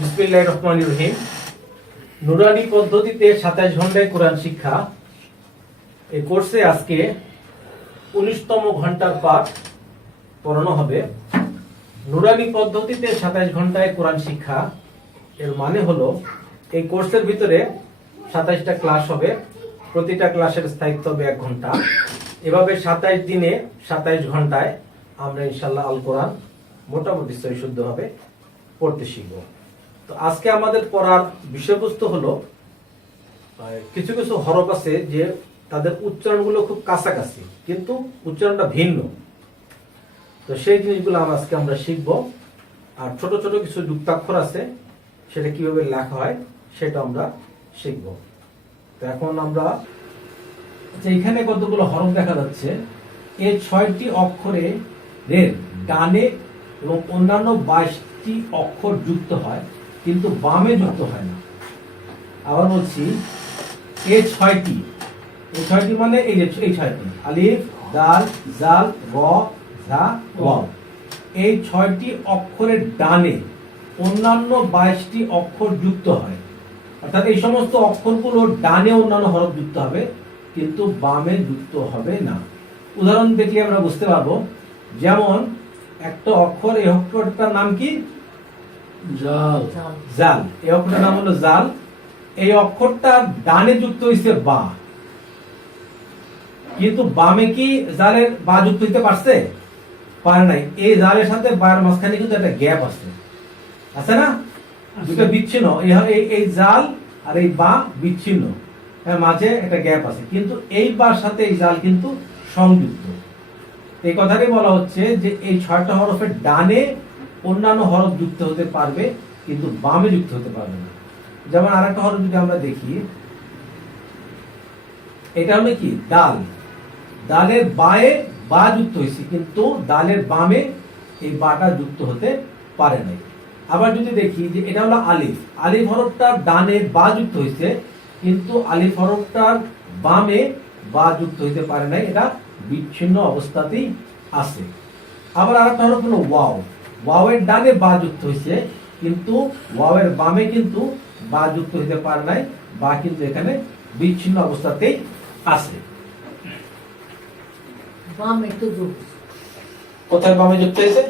বিসমিল্লাহির রহমানির রহিম। নুরানি পদ্ধতিতে 27 ঘন্টায় কোরআন শিক্ষা, এই কোর্সে আজকে 19তম ঘন্টার পাঠ পড়ানো হবে। নুরানি পদ্ধতিতে 27 ঘন্টায় কোরআন শিক্ষা এর মানে হলো এই কোর্সের ভিতরে 27টা ক্লাস হবে, প্রতিটা ক্লাসের স্থায়িত্ব হবে 1 ঘন্টা। এভাবে 27 দিনে 27 ঘন্টায় আমরা ইনশাআল্লাহ আল কোরআন মোটামুটি সহিশুদ্ধভাবে পড়তে শিখব। তো আজকে আমাদের পড়ার বিষয়বস্তু হলো কিছু কিছু হরফ আছে যে তাদের উচ্চারণগুলো খুব কাছাকাছি কিন্তু উচ্চারণটা ভিন্ন। তো সেই জিনিসগুলো আজকে আমরা শিখব। আর ছোট ছোট কিছু যুক্তাক্ষর আছে, সেটা কিভাবে লেখা হয় সেটা আমরা শিখব। তো এখন আমরা এখানে কতগুলো হরফ দেখা যাচ্ছে, এই 6টি অক্ষরে রের ডানে এবং অন্যান্য 22টি অক্ষর যুক্ত হয় কিন্তু বামে যুক্ত হয় না। আবার বলছি, এই 6টি মানে এই যে এই 6টি আলিফ দাল জাল র ঝা ওয়াও, এই 6টি অক্ষরের ডানে অন্যান্য 22টি অক্ষর যুক্ত হয়। অর্থাৎ এই সমস্ত অক্ষরগুলো ডানে অন্যান্য হরফ যুক্ত হবে কিন্তু বামে যুক্ত হবে না। উদাহরণ দেখলে আমরা বুঝতে পারবো। যেমন একটা অক্ষর, এই অক্ষরটার নাম কি? জাল। জাল, এই অক্ষরটার নাম হলো জাল। এই অক্ষরটা ডানে যুক্ত হয়েছে বা, কিন্তু বামে কি জালের বা যুক্ত হইতে পারছে? পারে নাই। এই জালের সাথে বার মাঝখানে কিন্তু একটা গ্যাপ আছে, আছে না? দুটো বিচ্ছিন্ন, এই জাল আর এই বা বিচ্ছিন্ন, মাঝে একটা গ্যাপ আছে, কিন্তু এই বার সাথে এই জাল কিন্তু সংযুক্ত। এই কথাটাই বলা হচ্ছে যে এই 6টা হরফের ডানে অন্যান্য হরফ যুক্ত হতে পারবে কিন্তু বামে যুক্ত হতে পারবে না। যেমন আরেকটা হরফ যদি আমরা দেখি, এটা হলো কি? দাল। দালের বায়ে বা যুক্ত হয়েছে কিন্তু দালের বামে এই বাটা যুক্ত হতে পারে নাই। আবার যদি দেখি যে এটা হলো আলিফ। আলিফ হরফটার ডানে বা যুক্ত হয়েছে কিন্তু আলিফ হরফটার বামে বা যুক্ত হইতে পারে নাই, এটা বিচ্ছিন্ন অবস্থাতেই আছে। আবার আরেকটা হরফ হলো ওয়াও। ওয়াওয়ের ডানে বা যুক্ত হয়েছে কিন্তু ওয়াওয়ের বামে কিন্তু বা যুক্ত হইতে পারে নাই, বা কিন্তু এখানে বিচ্ছিন্ন অবস্থাতেই আছে। কোথায় বামে যুক্ত হয়েছে?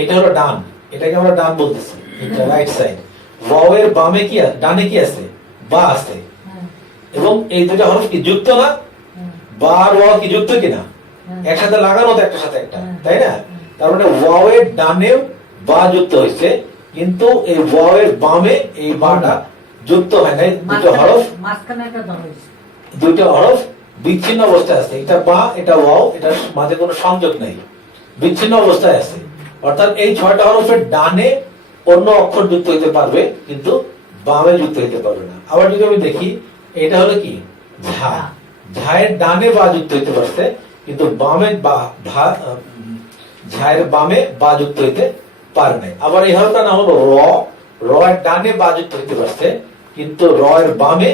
এটা হলো ডান, এটাকে আমরা ডান বলতেছি, এটা রাইট সাইড। ওয়াওয়ের বামে কি আছে? ডানে কি আছে? বা আছে। এবং এই দুটো হরফ কি যুক্ত না? বা আর ওয়াও কি যুক্ত কিনা? একসাথে লাগানো তো একটা সাথে একটা, তাই না? তার মানে ওয়াওয়ের ডানে বা যুক্ত হয়েছে কিন্তু এই ওয়াওয়ের বামে এই বাটা যুক্ত হয় নাই। দুটো হরফ মাঝখানে একটা দাগ হয়েছে, দুটো হরফ বিচ্ছিন্ন অবস্থায় আছে। এটা বা, এটা ওয়াও, এটার মাঝে কোনো সংযোগ নাই, বিচ্ছিন্ন অবস্থায় আছে। অর্থাৎ এই 6টা হরফের ডানে অন্য অক্ষর যুক্ত হইতে পারবে কিন্তু বামে যুক্ত হইতে পারবে না। আবার যদি আমি দেখি, এটা হলো কি? ঝা। ঝায়ের ডানে বা যুক্ত হইতে পারছে কিন্তু বামে বা ঝায়ের বামে বা যুক্ত হইতে পারে নাই। আবার এই হরফটার নাম হলো র। র এর ডানে বা যুক্ত হইতে পারছে কিন্তু র এর বামে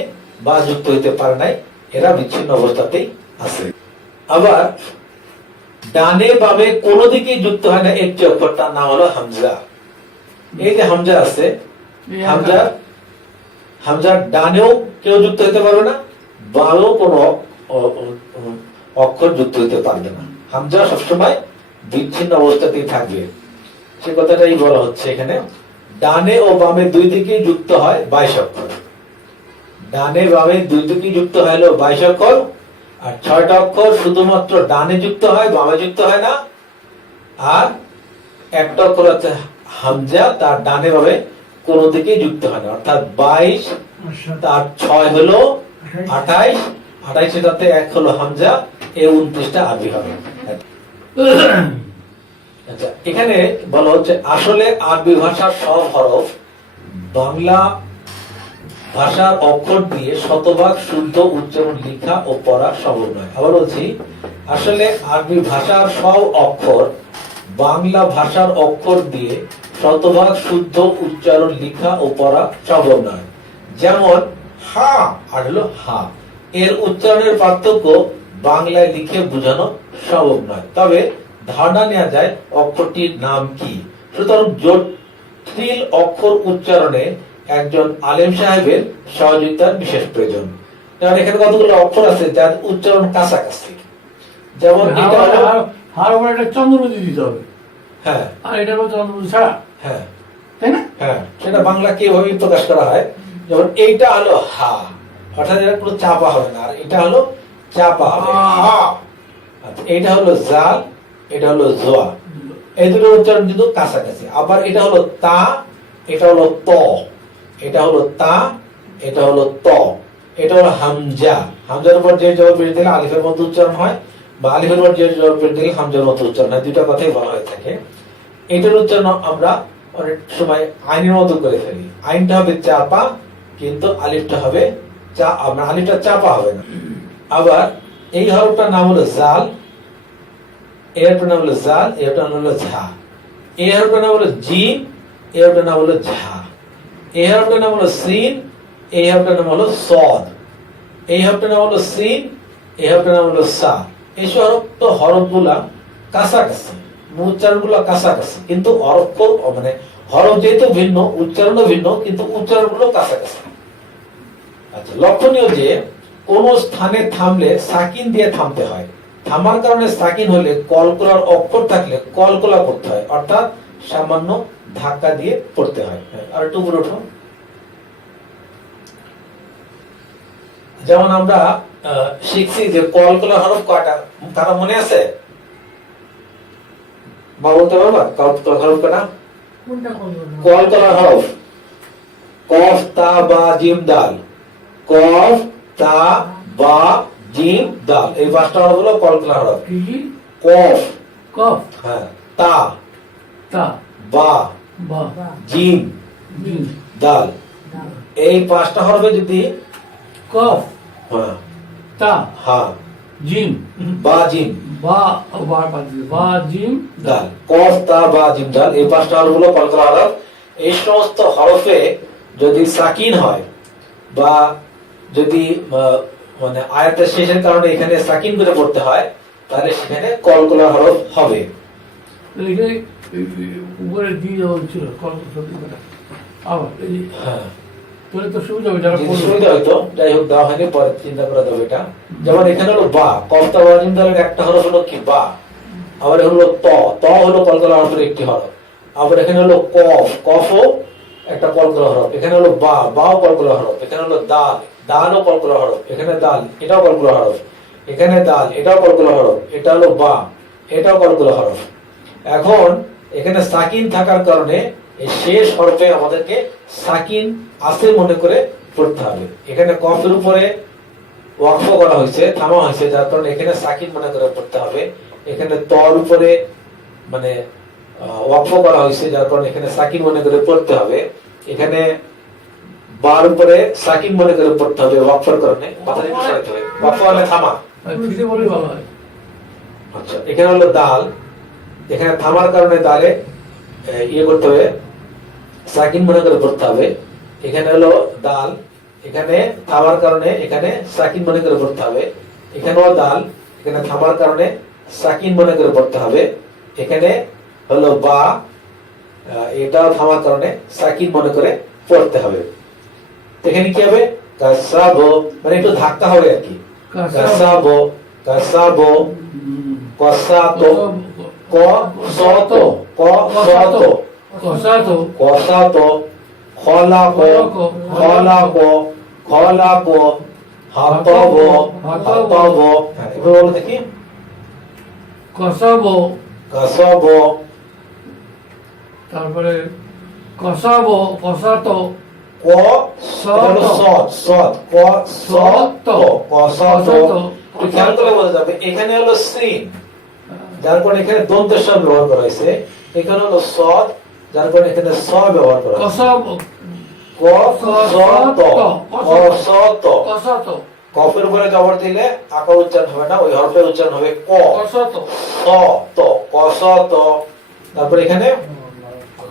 বা যুক্ত হইতে পারে নাই, এরা বিচ্ছিন্ন অবস্থাতেই আছে। আবার ডানে বামে কোনো দিকেই যুক্ত হয় না একটি অক্ষরটার নাম হলো হামজা। এই যে হামজা আছে, হামজার ডানেও কেউ যুক্ত হতে পারবে না, বামেও কোনো অক্ষর যুক্ত হতে পারবে না। হামজা সবসময় বিচ্ছিন্ন অবস্থাতেই থাকবে, সে কথাটাই বলা হচ্ছে এখানে। ডানে ও বামে দুই দিকেই যুক্ত হয় 22 অক্ষর। ডানে বামে দুই দিকেই যুক্ত হয় 22 অক্ষর। আর 6টা অক্ষর শুধুমাত্র ডানে যুক্ত হয়, বামে যুক্ত হয় না। আর একটা অক্ষর হচ্ছে হামজা, তার ডানে বামে কোনো দিকেই যুক্ত হয় না। অর্থাৎ 22, তার 6 হলো 28, 28 এটাতে 1 হলো হামজা, এই 29টা আরবি হবে। আচ্ছা, এখানে বলা হচ্ছে আসলে আরবি ভাষার সব হরফ বাংলা ভাষার অক্ষর দিয়ে শতভাগ শুদ্ধ উচ্চারণ লেখা ও পড়া সম্ভব নয়। আবার বলছি, আসলে আরবি ভাষার সব অক্ষর বাংলা ভাষার অক্ষর দিয়ে শতভাগ শুদ্ধ উচ্চারণ লেখা ও পড়া সম্ভব নয়। যেমন হা আর হলো হা, এর উচ্চারণের পার্থক্য বাংলায় লিখে বোঝানো সম্ভব নয়, তবে ধারণা নেওয়া যায় অক্ষরটির নাম কি। সুতরাং জোট অশ্লীল অক্ষর উচ্চারণে একজন আলেম সাহেবের সহযোগিতার বিশেষ প্রয়োজন। কারণ এখানে কতগুলো অক্ষর আছে যার উচ্চারণ কাছাকাছি, যেমন এটা হলো হার উপরে একটা চন্দ্রপতি দিতে হবে, হ্যাঁ আর এটা হলো চন্দ্রপতি ছাড়া, হ্যাঁ তাই না? হ্যাঁ, সেটা বাংলা কিভাবে প্রকাশ করা হয়, যেমন এইটা হলো হা, অর্থাৎ এটা কোনো চাপা হবে না, আর এটা হলো চাপা হবে হা। আচ্ছা, এটা হলো জাল, এটা হলো জোয়া, এই দুটো উচ্চারণ কিন্তু কাছাকাছি। আবার এটা হলো তা, এটা হলো ত, এটা হলো তা, এটা হলো ত, এটা হলো হামজা। হামজার উপর যে জবর পেশ দিলে আলিফের মতো উচ্চারণ হয়, বা আলিফের উপর যে জবর পেশ দিলে হামজার মতো উচ্চারণ হয়, দুইটা কথাই বলা হয়ে থাকে। এটার উচ্চারণ আমরা অনেক সময় আইনের মতো করে ফেলি, আইনটা হবে চাপা কিন্তু আলিফটা হবে আমরা আলিফটা চাপা হবে না। আবার এই হরফটার নাম হলো জাল, এই হরফটার নাম হলো জাল, এই হরফটার নাম হলো ঝা, এই হরফটার নাম হলো জিম, এই হরফটার নাম হলো ঝা, এই হরফটার নাম হলো সিন, এই হরফটার নাম হলো সদ, এই হরফটার নাম হলো সিন, এই হরফটার নাম হলো সা। এই হরফগুলা কাছাকাছি, উচ্চারণগুলো কাছাকাছি, কিন্তু মানে হরফ যেহেতু ভিন্ন, উচ্চারণও ভিন্ন, কিন্তু উচ্চারণগুলো কাছাকাছি। আচ্ছা, লক্ষণীয় যে কোন স্থানে থামলে সাকিন দিয়ে থামতে হয়। থামার কারণে সাকিন হলে কলকলার অক্ষর থাকলে কলকলা করতে হয়, অর্থাৎ সামান্য ধাক্কা দিয়ে পড়তে হয়। আর একটু উপরে উঠো। যেমন আমরা শিখছি যে কলকলা হরফ কয়টা, কারো মনে আছে? বা বলতে পারবা কলকলা হরফ কয়টা? কলকলা হরফ কফ তা বা জিম দাল, কফ তা বা জিম দাল, এই পাঁচটা হরফ হলো কলকলা হরফ। কফ, কফ, হ্যাঁ, তা, তা, বা, বা, জিম, জিম, দাল, এই পাঁচটা হরফে যদি কফ, হ্যাঁ, তা, হ্যাঁ, জিম, বা জিম, বা, বা, জিম, দাল, কফ তা বা জিম দাল, এই পাঁচটা হরফ হলো কলকলা হরফ। এই সমস্ত হরফে যদি সাকিন হয় বা যদি মানে আয়াতের শেষের কারণে এখানে সাকিন করে পড়তে হয়, তাহলে সেখানে কলকলা হরফ হবে। উপরে দিয়ে দেওয়া হচ্ছিল কলকাতা, আবার হ্যাঁ, তোর তো সুবিধা হবে যারা যদি সুবিধা হয়তো, যাই হোক দেওয়া হয়নি, পরে চিন্তা করা যাবে এটা। যেমন এখানে হলো বা, কফ তা বা জিম দালের একটা হরফ হলো কি বা, আবার এখানে হলো ত, ত হলো কলকলা হরফের একটি হরফ, আবার এখানে হলো কফ, কফও একটা কলকলা হরফ, এখানে হলো বা, বাও কলকলা হরফ, এখানে হলো দাল, দালও কলকলা হরফ, এখানে দাল, এটাও কলকলা হরফ, এখানে দাল, এটাও কলকলা হরফ, এটা হলো বা, এটাও কলকলা হরফ। এখন এখানে সাকিন থাকার কারণে এই শেষ হরফে আমাদেরকে সাকিন আছে মনে করে পড়তে হবে। এখানে কফের উপরে ওয়াকফ করা হয়েছে, থামা হয়েছে, যার কারণে এখানে সাকিন মনে করে পড়তে হবে। এখানে তর উপরে মানে ওয়াকফ করা হয়েছে, যার কারণে এখানে সাকিন মনে করে পড়তে হবে। এখানে বার উপরে সাকিন মনে করে পড়তে হবে ওয়াকফের কারণে, মাথা দিয়ে সরাইতে হবে, ওয়াকফ হলে থামা। আচ্ছা, এখানে হলো দাল, এখানে থামার কারণে দালে ইয়ে করতে হবে, সাকিন মনে করে পড়তে হবে। এখানে হলো দাল, এখানে থামার কারণে এখানে সাকিন মনে করে পড়তে হবে। এখানেও দাল, এখানে থামার কারণে সাকিন মনে করে পড়তে হবে। এখানে হলো বা, এটাও থামার কারণে সাকিন মনে করে পড়তে হবে। এখানে কি হবে? কাসাবো, মানে একটু ধাক্কা হবে আর কি। কাসাবো, কাসাবো, কসাতো, কসাতো, কসাতো, কসাতো, কসাতো, খলাকো, খলাকো, খলাকো, হাতাবো, হাতাবো। এবার বলো দেখি। কসাবো, কাসাবো, তারপরে কসাবো, কসাতো, ক সদ সদ ক সত কসাতো। একটু খেয়াল করে বোঝা যাবে, এখানে হলো সিন, যার কারণে এখানে দন্তের স্বর ব্যবহার করা হয়েছে। এখানে হলো সদ, যার কারণে এখানে স ব্যবহার করা হয়েছে। কসাবো, ক সত কসত। কসাতো, কফের উপরে জবর দিলে আকার উচ্চারণ হবে না, ওই হরফের উচ্চারণ হবে ক কসাতো, স ত কসত। তারপর এখানে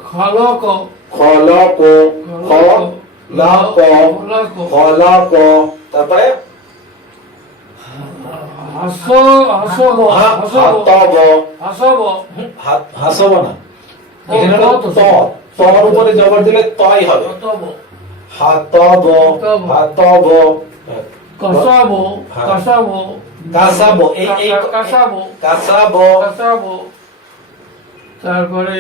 খলক, খলক, খলাক, খলাক। তারপরে হাসব, হাতব, হাসব, হাসব না, এখানে হলো ত, ত তর উপরে জবর দিলে তয় হবে। অতব হাতব, হাতব, কসাবো হ্যাঁ। কসাবো কাসাবো, এই কাসাবো কাসাবো, কসাবো, তারপরে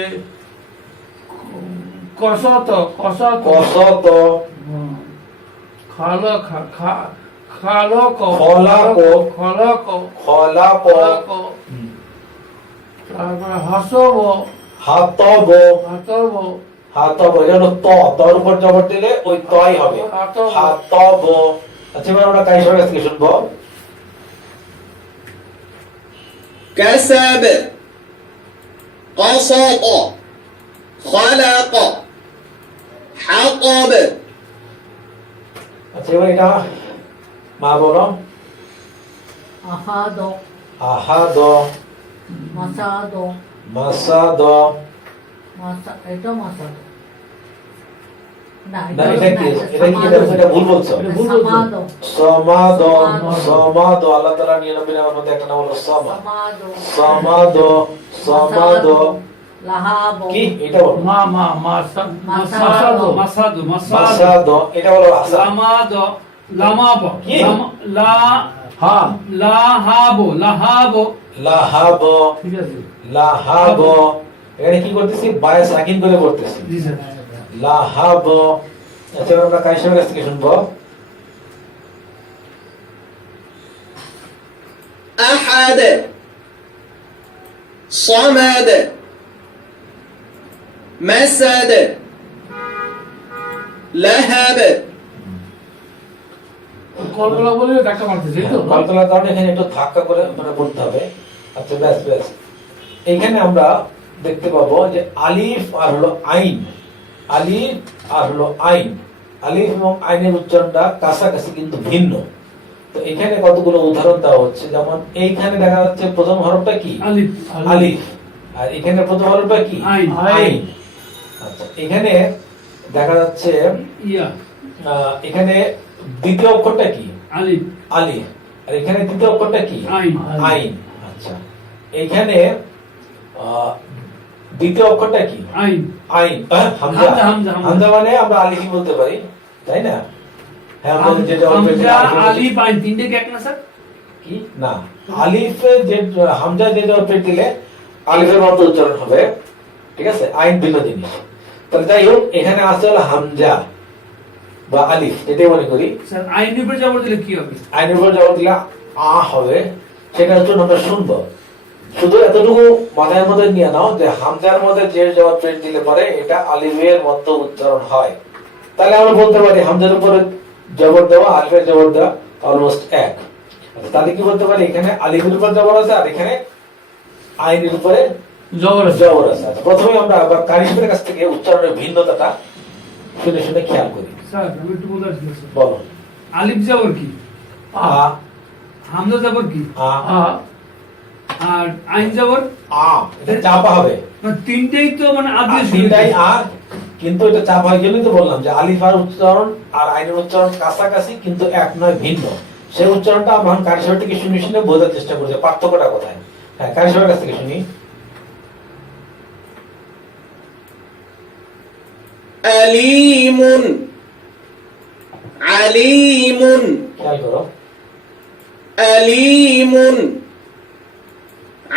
কসত কসত কসত, খালক খালক খলাক, খলক খলাক, খলক, তারপরে হাসব হাতব, হাতব হাতব, যেন তর উপর জবর দিলে ওই তয় হবে। হাতব। হাতব। আচ্ছা এবার আমরা কাইসার কাছ থেকে শুনবো। كسب قسط خلق حطب আচ্ছা এবার এটা মা বলো। আহাদ আহাদ, মাসাদ মাসাদ, মাসা এটা মাসাদ না না এটা কি? এটা কি? এটা ভুল বলছো। সামাদ সমাদ, সমাদ, আল্লাহ তাআলা 99 নামের মধ্যে একটা নাম হলো সমাদ। সামাদ সমাদ, সমাদ, লাহাব কি এটা বলো। মা মা মাসা মাসাদ মাসাদ মাসাদ, এটা বলো হাসান। লামাদ লামাব কি? লা হা, লাহাব লাহাব, লাহাব, ঠিক আছে লাহাব, এখানে কি করতেছি? বায়ে সাকিন করে করতেছি। জি স্যার। লাহাব। আচ্ছা এবার আমরা কাইসার কাছ থেকে শুনবো। أحد صمد مسد لهب কলকলা বলে ধাক্কা মারতেছে এই তো কলকলার কারণে এখানে একটু ধাক্কা করে মানে পড়তে হবে। আচ্ছা ব্যাস ব্যাস। এখানে আমরা দেখতে পাবো যে আলিফ আর হলো আইন, আলিফ আর হলো আইন, আলিফ এবং আইনের উচ্চারণটা কাছাকাছি কিন্তু ভিন্ন। তো এখানে কতগুলো উদাহরণ দেওয়া হচ্ছে, যেমন এইখানে দেখা যাচ্ছে প্রথম হরফটা কি? আলিফ আলিফ, আর এখানে প্রথম হরফটা কি? আইন। আইন। আচ্ছা এখানে দেখা যাচ্ছে ইয়া এখানে দ্বিতীয় অক্ষরটা কি? আলিফ আলিফ, আর এখানে দ্বিতীয় অক্ষরটা কি? আইন আইন। আচ্ছা এখানে দ্বিতীয় অক্ষরটা কি? আইন আইন। হামজা, হামজা, হামজা, হামজা। হামজা মানে আমরা আলিফই বলতে পারি, তাই না? হ্যাঁ, আমাদের যে জবাব পেয়েছে হামজা আলিফ বলতে- আলিফ আইন তিনটে কি এক না স্যার? কি না, আলিফে যে হামজা যে জবাব পেয়ে দিলে আলিফের মতো উচ্চারণ হবে, ঠিক আছে? আইন ভিন্ন জিনিস। তাহলে যাই হোক, এখানে আছে হলো হামজা বা আলিফ, এটাই মনে করি। স্যার আইনের উপর জবর দিলে কি হবে? আইনের উপর জবাব দিলে আ হবে, সেটা হচ্ছে আমরা শুনবো। শুধু এতটুকু মাথার মধ্যে নিয়ে নাও যে হামজার মধ্যে যে জবাব পেশ দিলে পরে এটা আলিফের মতো উচ্চারণ হয়। তাহলে আমরা বলতে পারি হামজার উপরে জবর দেওয়া আলিফের জবর দেওয়া অলমোস্ট এক। তাহলে কি বলতে পারি এখানে আলিফের উপর জবর আছে আর এখানে আইনের উপরে জবর আছে। জবর আছে। আচ্ছা, প্রথমে আমরা আবার কারিশমের কাছ থেকে উচ্চারণের ভিন্নতাটা শুনে শুনে খেয়াল করি। স্যার আমি একটু বলতে চাচ্ছি স্যার। বলো। আলিফ জবর কি? আ, হামজা জবর কি? আ, আর আইন জবর আ, এটা চাপা হবে। মানে তিনটেই তো মানে আদি তিনটাই আর, কিন্তু এটা চাপ হয় জন্যই তো বললাম যে আলিফ আর উচ্চারণ আর আইনের উচ্চারণ কাছাকাছি কিন্তু এক নয়, ভিন্ন। সেই উচ্চারণটা আমরা কারিশমের থেকে শুনে শুনে বোঝার চেষ্টা করছি পার্থক্যটা কোথায়। হ্যাঁ, কারিশমের কাছ থেকে শুনি। أليم عليم খেয়াল করো। أليم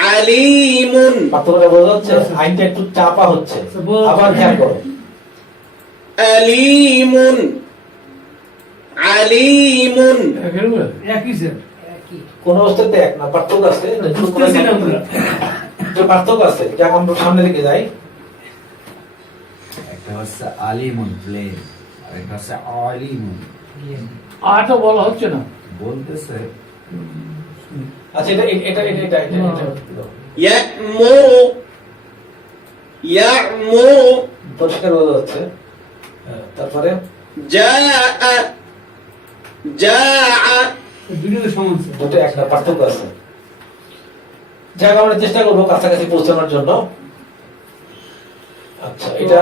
عليم পার্থক্যটা বোঝা যাচ্ছে? আইনটা একটু চাপা হচ্ছে। আবার খেয়াল করো। أليم عليم একই স্যার। কোন অবস্থাতে এক না, পার্থক্য আছে। বুঝতেছি না আমরা। একটু পার্থক্য আছে, যাক আমরা সামনে দিকে যাই। একটা হচ্ছে আলিমুন প্লেন, আর একটা হচ্ছে আলিমুন আটা বলা হচ্ছে না। বলতেছে। আচ্ছা এটা এটা এটা এটা এটা يأمر يأمر পরিষ্কার বোঝা যাচ্ছে। হ্যাঁ, তারপরে جاء جاء দুটোতে সমান স্যার। দুটো একটা পার্থক্য আছে। যাক আমরা চেষ্টা করবো কাছাকাছি পৌঁছানোর জন্য। আচ্ছা এটা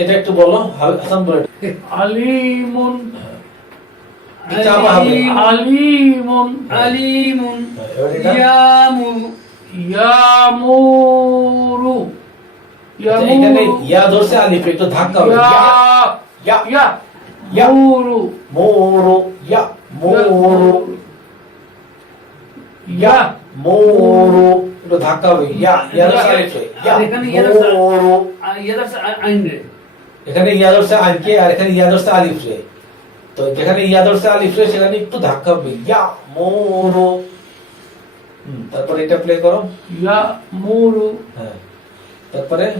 এটা একটু বলো হাসান বলে। আলিমুন চাপা হবে। আলিমুন এবার এটা ইয়ামুরু ইয়ামুরু আচ্ছা, এখানে ইয়া ধরছে আলিফ একটু ধাক্কা হবে ইয়া ইয়া ইয়া ইয়া মুরু মোরো ইয়া মোরো ইয়া মোরো একটু ধাক্কা হবে ইয়া ইয়া ধরছে আলিফ ইয়া আর এখানে ইয়া ধরছে মোরো ইয়া ধরছে আইন রে এখানে ইয়া ধরছে আনকে আর এখানে ইয়া ধরছে আলিফ রে তো যেখানে ইয়া ধরছে আলিফ রে সেখানে একটু ধাক্কা হবে ইয়া মোরো তারপর এটা প্লে করো ইয়া মুরু হ্যাঁ তারপরে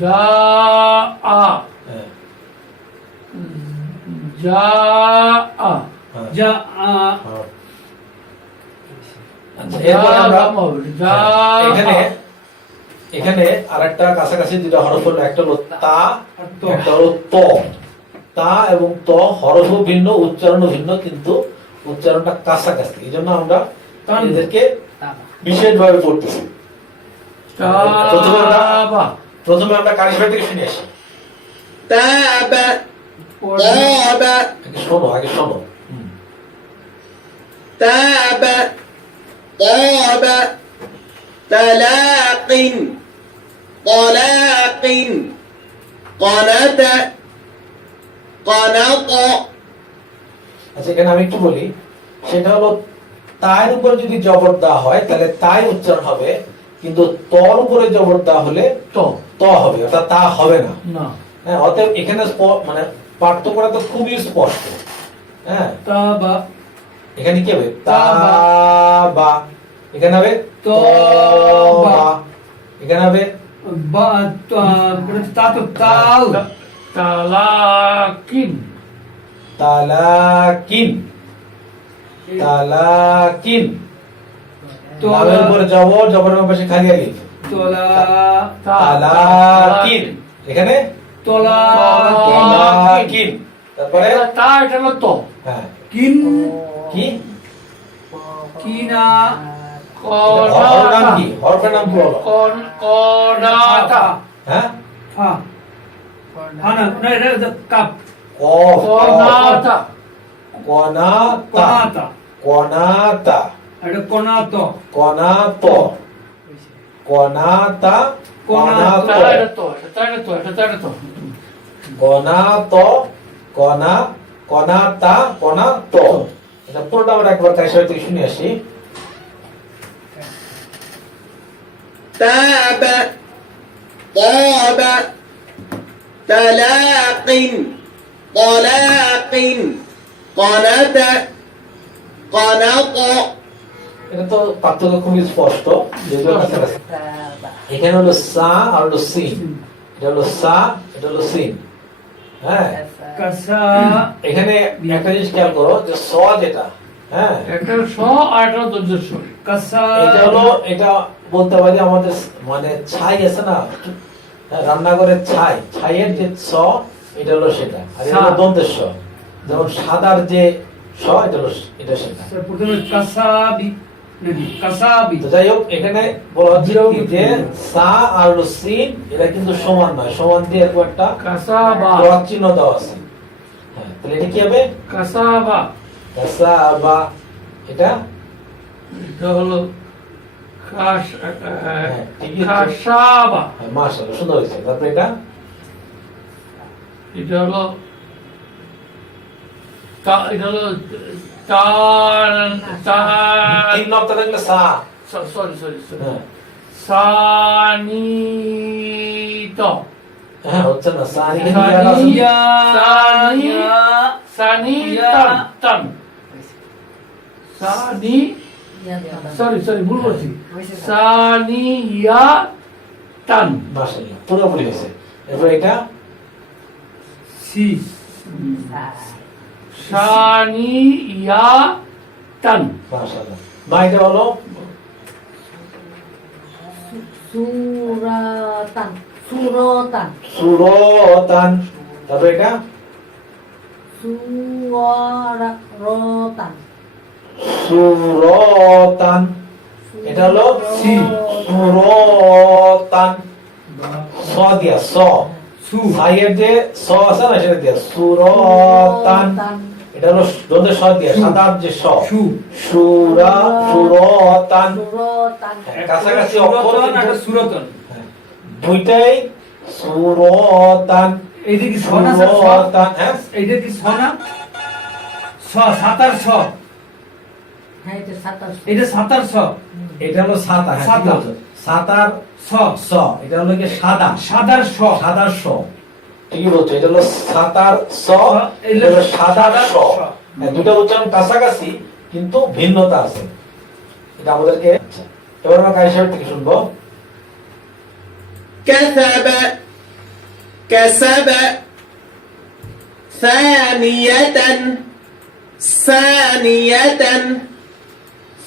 জা আ হ্যাঁ জা আ হ্যাঁ। জা আ হ্যাঁ। আচ্ছা, এরপরে আমরা জা এখানে এখানে আরেকটা কাছাকাছি দুটো হরফ হলো একটা হলো তা একটা হলো ত তা এবং ত হরফ ভিন্ন উচ্চারণ ভিন্ন কিন্তু উচ্চারণটা কাছাকাছি এই জন্য আমরা এদেরকে বিশেষভাবে পড়তেছি প্রথমে আমরা কারিশমা থেকে শুনে আসি تاب تاب আগে শোনো تاب تاب تلاق طلاق قنت قنط আচ্ছা এখানে আমি একটু বলি সেটা হলো তার উপরে যদি জবর দেওয়া হয় তাহলে তাই উচ্চারণ হবে কিন্তু তর উপরে জবর দেওয়া হলে ত হবে অর্থাৎ তা হবে না না হ্যাঁ অতএব এখানে মানে পার্থক্যটা তো খুবই স্পষ্ট হ্যাঁ তাবা এখানে কি হবে তা তাবা। বা এখানে হবে ত বা বা। এখানে হবে বা তা তো তাল তালাকিন তালাকিন তালাকিন তোলা লামের উপরে জবর জবরের পাশে খালি আলিফ তোলা তালাকিন এখানে তালাকিন তারপরে তা এটা হলো তো হ্যাঁ কিন কি কিনা হরফের নাম কি হরফের নাম কি বলো কনাতা হ্যাঁ ফা ফা না না এটা কাপ কফ কনাতা কনাতা কনাতা কনাতা এটা কনাত কনাত কনাতা কনাতা কনাত এটা তো এটা তো কনাত কনা কনাতা কনাত এটা পুরোটা আমরা একবার কারিশমা থেকে শুনে আসি تاب طاب تلاق طلاق قنت قنط এটা তো পার্থক্য খুবই স্পষ্ট যেগুলো কাছাকাছি এখানে হলো সা আর হলো সিন এটা হলো সা এটা হলো সিন হ্যাঁ কাসা এখানে একটা জিনিস খেয়াল করো যে স যেটা হ্যাঁ এটা স আর এটা দর্জস্ব কাসা এটা হলো এটা বলতে পারি আমাদের মানে ছাই আছে না রান্নাঘরের ছাইয়ের যে স এটা হলো সেটা আর এটা হলো দন্তের স যেমন সাদার যে স এটা হলো এটা সেটা প্রথমে কাসাবি নাকি কাসাবি তো যাই হোক এখানে বলা হচ্ছে কি যে সা আর হলো সিন এটা কিন্তু সমান নয় সমান দিয়ে এরকম একটা কাসাবা ক্রস চিহ্ন দেওয়া আছে হ্যাঁ তাহলে এটা কি হবে কাসাবা কাসাবা এটা এটা হলো ঠিকই তো। কাসাবা হ্যাঁ, মাশাআল্লাহ সুন্দর হয়েছে তারপরে এটা এটা হলো এটা হলো তার তিন নকটা থাকলে সা সরি হ্যাঁ সানিত হ্যাঁ হচ্ছে না সা এখানে ইয়া আছে। সানিতান সানি সরি ভুল বলছি সানিয়াতান মাশাআল্লাহ পুরোপুরি হয়েছে এরপর এটা সি সানিয়াতান মাশাআল্লাহ মা এটা হলো suratan suratan সুরতান তারপর এটা surotan সুরতান এটা হলো সি সুরতান স দিয়া স সু সাইয়ের যে স আছে না সেটা দিয়া সুরতান এটা হলো দন্তের স দিয়া সাদার যে স সু সুরতান suratan হ্যাঁ, কাছাকাছি অক্ষর সুরতন কিন্তু আর সুরতন হ্যাঁ, দুইটাই সুরতান এইটা কি ছ না স্যার? ছ? সুরতান, হ্যাঁ এইটা কি ছ না? ছ, সাতার ছ। হ্যাঁ এটা 27 এটা সাতার ছ। এটা হলো সাতা, হ্যাঁ, সাতা। ঠিক বলছো। সাতার ছ, স, এটা হলো কি সাদা, সাদার ছ। সাদার স, ঠিকই বলছো। এটা হলো সাতার স, এটা এটা হলো সাদার স। স। হ্যাঁ, দুটো উচ্চারণ কাছাকাছি কিন্তু ভিন্নতা আছে। এটা আমাদেরকে এবার আমরা কারি সাহেব থেকে শুনবো। كسب كسب ثانية ثانية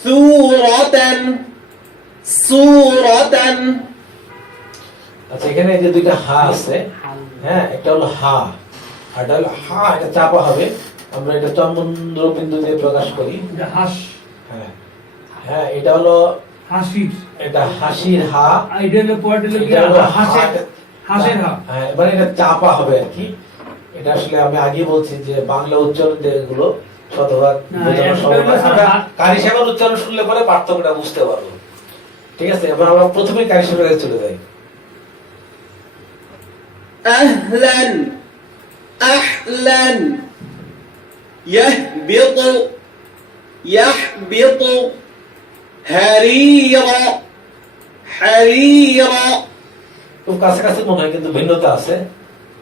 ثورة صورة আচ্ছা, এখানে এই যে দুইটা হা আছে, হ্যাঁ, একটা হলো হা আর এটা হলো হা, এটা চাপা হবে। আমরা এটা চন্দ্র বিন্দু দিয়ে প্রকাশ করি। এটা হাস, হ্যাঁ হ্যাঁ, এটা হলো, হাসির। এটা হাসির হা, আর এটা হলো পরেরটা হলো কি? এটা হলো হাসের, হা- হাসের হা। হ্যাঁ, এবার এটা চাপা হবে আর কি। এটা আসলে আমি আগে বলছি যে বাংলা উচ্চারণ যেগুলো শতভাগ না, বোঝানো একটা সম্ভব হলো নয়। আমরা হা- কারি সাহেবের উচ্চারণ শুনলে পরে পার্থক্যটা বুঝতে পারবো। ঠিক আছে, এবার আমরা প্রথমে কারি সাহেবের কাছে চলে যাই। أهلا أهلا يهبط يحبط هريرا حريرا খুব কাছাকাছি মনে হয় কিন্তু ভিন্নতা আছে।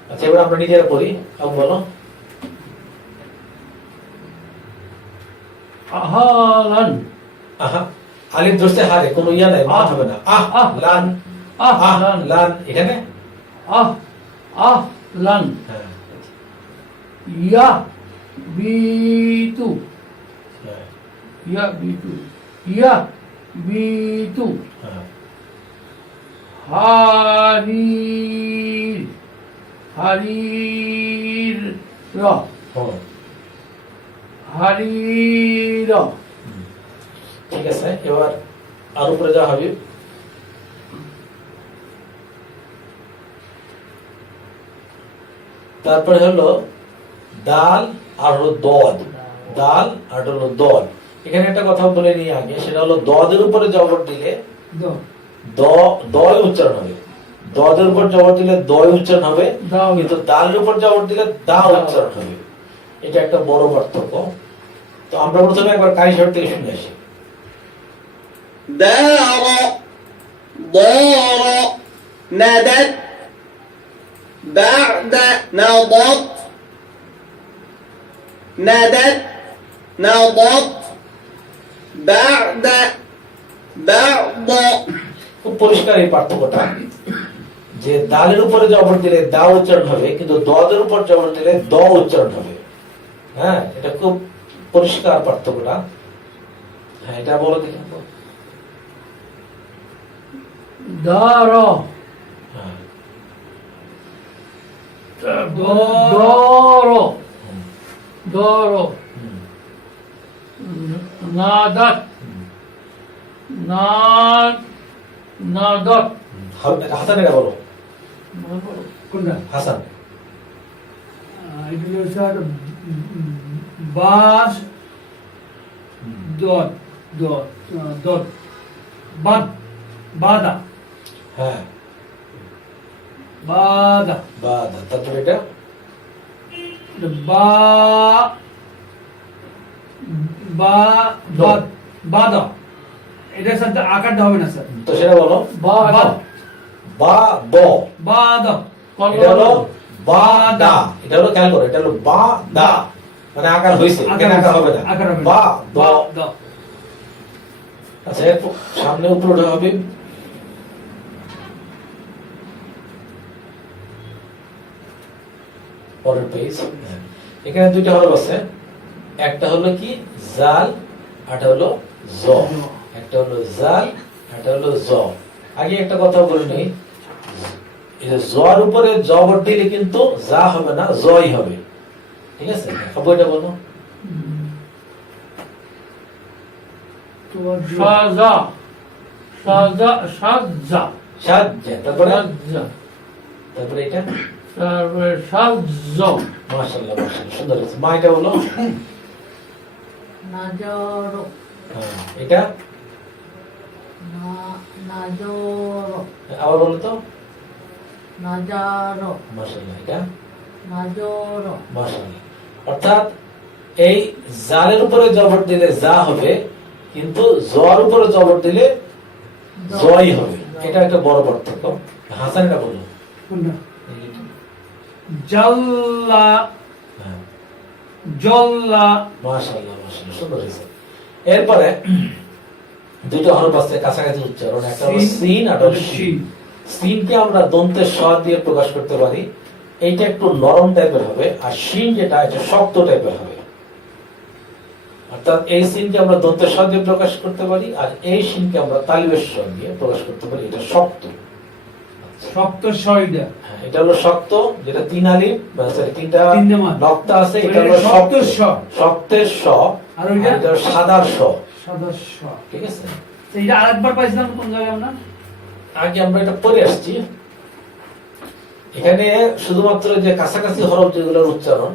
আচ্ছা, এবার আমরা নিজেরা পড়ি। আবু বলো। আহালান, আহা, আলিফ ধরছে হারে, কোনো ইয়া নাই, মাত হবে না। আহ আহ, লান, আহ, আহ লান, লান, এখানে আহ, আহ, লান, হ্যাঁ, ইয়া, বিতু, হ্যাঁ, ইয়া, বিতু, ইয়া, বিতু, হ্যাঁ। হারির, হারির, র, ও, হারির, ঠিক আছে, এবার আর উপরে যাওয়া হবে। তারপরে হলো দাল আর হলো দদ, দাল আর হলো দদ। এখানে একটা কথা বলে নিয়ে আগে, সেটা হলো দদের উপরে জবর দিলে দ, দয় উচ্চারণ হবে, দদের উপর জবর দিলে দয় উচ্চারণ হবে, দাও। কিন্তু দালের উপর জবর দিলে দা উচ্চারণ হবে। এটা একটা বড় পার্থক্য। তো আমরা প্রথমে একবার কারি সাহেব থেকে শুনে আসি। دار ضار ندت بعد نضت ندت نضت بعد بعض খুব পরিষ্কার এই পার্থক্যটা, যে দালের উপরে জবর দিলে দা উচ্চারণ হবে, কিন্তু দদের উপর জবর দিলে দ উচ্চারণ হবে। হ্যাঁ, এটা খুব পরিষ্কার পার্থক্যটা। হ্যাঁ, এটা বলো দেখি। দার, হ্যাঁ, দর, দর, হুম, নাদাত, নাদাত, হাসান, এটা বলো, কোনটা? হাসান। এগুলো স্যার বাস, দত, দত, দত, বাদ, বাদা, হ্যাঁ, বাদা, বাদ, তারপরে এটা বা, বা, বাদ, বাদা। এটা স্যার আকারটা হবে না স্যার। তো সেটা বলো। বাদা, বা দ, বাদা, এটা হলো বা দা, এটা হলো খেয়াল করো, এটা হলো বা দা, মানে আকার হয়েছে, এখানে আকার হবে না। আকার হবে না। বা দ। বাদা। আচ্ছা, এর সামনে উপরে ওঠা হবে। পরের পেজ। এখানে দুইটা হরফ আছে, একটা হলো কি জাল, একটা হলো জ। একটা হলো জাল, একটা হলো জ। আগে একটা কথা বলে নিই, এই যে জর উপরে জবর দিলে কিন্তু যা হবে না, জই হবে। ঠিক আছে, আবু এটা বলো। সাজা, সাজা, সাজা, সাজ্জা, তারপরে সাজা, তারপরে এটা তারপরে সাজ, মাশাআল্লাহ, মাশাআল্লাহ, সুন্দর হয়েছে। মা এটা বলো। নাজর, হ্যাঁ, এটা নাজর, আবার বলো তো। নাজারো মাশাআল্লাহ, এটা নাজরো মাশাআল্লাহ। অর্থাৎ এই জালের উপরে জবর দিলে যা হবে, কিন্তু জর উপরে জবর দিলে জয় হবে। এটা একটা বড় পার্থক্য। হাসান এটা বলুন। কোনটা? জাল্লা হ্যাঁ, জল্লা মাশাআল্লাহ মাশাআল্লাহ, সুন্দর হয়েছে। এরপরে দুটো হরফ আছে কাছাকাছি উচ্চারণ, একটা হলো সিন আর একটা হলো শিন। সিনকে আমরা দন্তের স দিয়ে প্রকাশ করতে পারি, এইটা একটু নরম টাইপের হবে, আর শিন যেটা এটা শক্ত টাইপের হবে। অর্থাৎ এই সিনকে আমরা দন্তের স দিয়ে প্রকাশ করতে পারি, আর এই শিনকে আমরা তালিবের স দিয়ে প্রকাশ করতে পারি, এটা শক্ত। শক্ত শয়টা হ্যাঁ, এটা হলো শক্ত, যেটা তিন আলিফ বা sorry, তিনটা তিনটে মাদ। নক্তা আছে, এটা এটা হলো শক্ত শক্তের স। শক্তের স, আর ওইটা? এটা হলো সাদার স। সদস্য। ঠিক আছে, এইটা আরেকবার পাইছিলাম কোন জায়গায় আমরা? আগে আমরা এটা পড়ে আসছি। এখানে শুধুমাত্র যে কাছাকাছি হরফ যেগুলোর উচ্চারণ,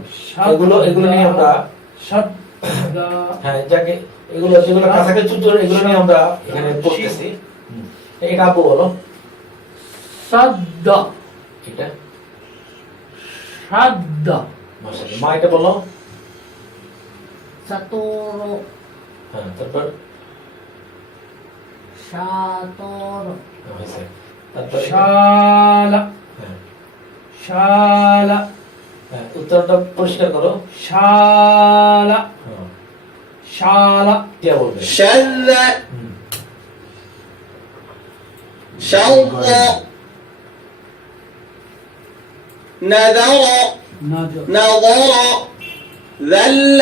এগুলো নিয়ে আমরা সাদা হ্যাঁ যাকে এগুলো যেগুলো কাছাকাছি উচ্চারণ, এগুলো নিয়ে আমরা এখানে পড়তেছি। এটা আপু বলো, সাদ্দ এটা সাদ্দ মাশাআল্লাহ। মা এটা বলো। সাতরো হ্যাঁ, তারপর সাতরো হয়েছে, তারপর শালা হ্যাঁ, শালা হ্যাঁ, উচ্চারণটা পরিষ্কার করো। শালা হ্যাঁ, শালা কে বলবে? شذ হুম, شوط نذر নাজর نظر ذل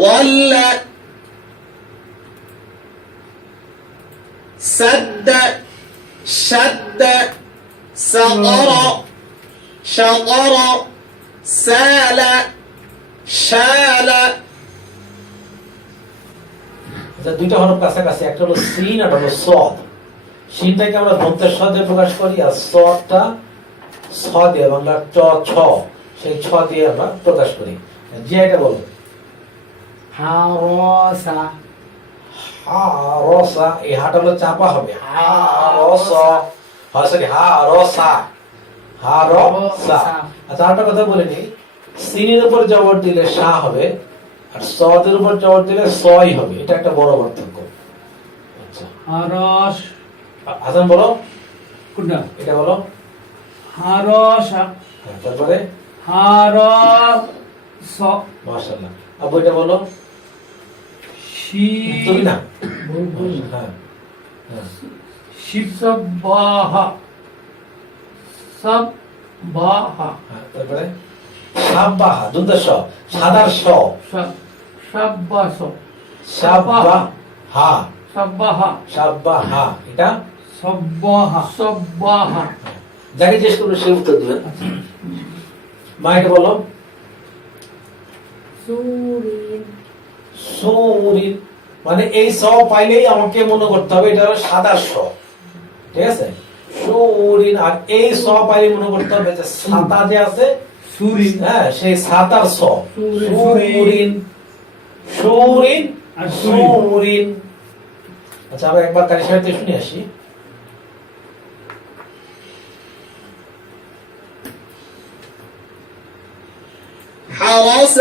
ظل سد شد سقر شقر سال شال আচ্ছা, দুইটা হরফ কাছাকাছি, একটা হলো সিন আর একটা হলো সদ। সিনটাকে আমরা দন্তের স দিয়ে প্রকাশ করি, আর সদটা ছ দিয়ে বাংলা চ ছ, সেই ছ দিয়ে আমরা প্রকাশ করি। যে এটা বলো। হারসা হা রসা, এই হাটা হলো চাপা হবে। হা রসা, হ্যাঁ সরি, হা রসা, হা রসা। আচ্ছা, আরেকটা কথা বলে নি, সিনের উপর জবর দিলে সা হবে, আর সদের উপর জবর দিলে সই হবে। এটা একটা বড় পার্থক্য। আচ্ছা, হারস হাসান বলো, কোনটা? এটা বলো। হারসা হ্যাঁ, তারপরে হারস মাশাআল্লাহ। আবু এটা বলো। শি তুমি না। বুলবুল হ্যাঁ, হ্যাঁ, শিববাহা সাববাহা হ্যাঁ, তারপরে সাব্বাহা, দুধের স, সাদার স, সাব্বাস সাব্বাহা, সাব্বাহা সাব্বাহা, এটা সব্বাহা সাব্বাহা যাকে জিজ্ঞেস করবে সে উত্তর দিবেন। মা এটা বলো। সুরিন সুরিন, মানে এই স পাইলেই আমাকে মনে করতে হবে এটা হলো সাদার স। ঠিক আছে, সুরিন। আর এই স পাইলে মনে করতে হবে যে সাতা যে আছে, সুরি হ্যাঁ, সেই সাতার স। সুরিন। সুরিন, সুরিন আর সুরিন। সুরিন। আচ্ছা, আমরা একবার কারি সাহেব শুনে আসি। حرس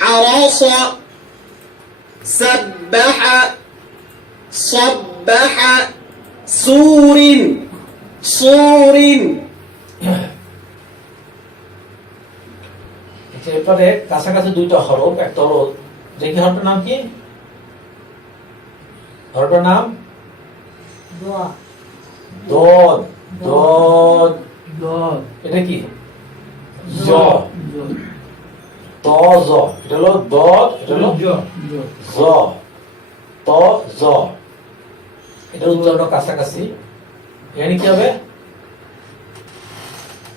حرس سبح صبح سور صور আচ্ছা, এরপরে কাছাকাছি দুইটা হরফ, একটা হলো, দেখি হরফটার নাম কি? হরফটার নাম দোয়া দদ। দদ, দদ এটা কি? জ, ত জ, এটা হলো দদ, এটা হলো জ জ, ত জ। এটা উচ্চারণ কাছাকাছি। এখানে কি হবে?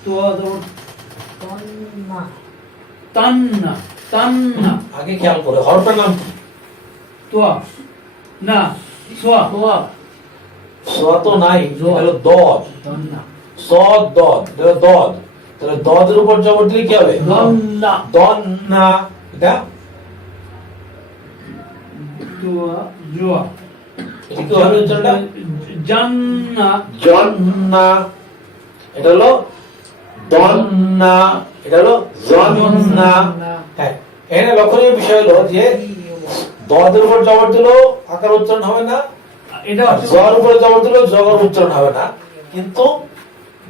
তো তন্না তান্না তান্না আগে খেয়াল করে হরফটার নাম কি? তোয়া না সোয়া দোয়া সোয়া তো নাই, এটা হলো দদ। তন্না সদ দদ, এটা হলো দদ। তাহলে দদের উপর জবর দিলে কি হবে? দন্না দন্না। এটা তোয়া জোয়া এটা কি হবে উচ্চারণটা? জান্না জন্না, এটা হলো দন্না, এটা হলো জন্না। হ্যাঁ, এখানে লক্ষণীয় বিষয় হলো যে দদের উপর জবর দিলেও আকার উচ্চারণ হবে না, এটা আর জর উপরে জবর দিলেও জবর উচ্চারণ হবে না, কিন্তু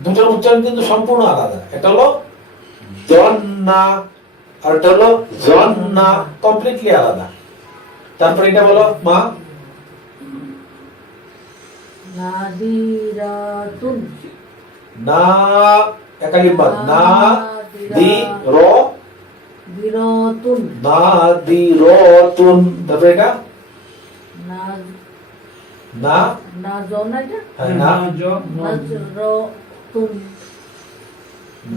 দুটোর উচ্চারণ কিন্তু সম্পূর্ণ আলাদা। এটা হলো জন্না আর এটা হলো জন্না, কমপ্লিটলি আলাদা। তারপরে এটা বলো মা, নাদিরাতুন না একালিম্বাদ, না দি র দিরাতুন না দি রতুন। তারপরে এটা নাজ না, নাজন এটা হ্যাঁ, না নাজরাতুন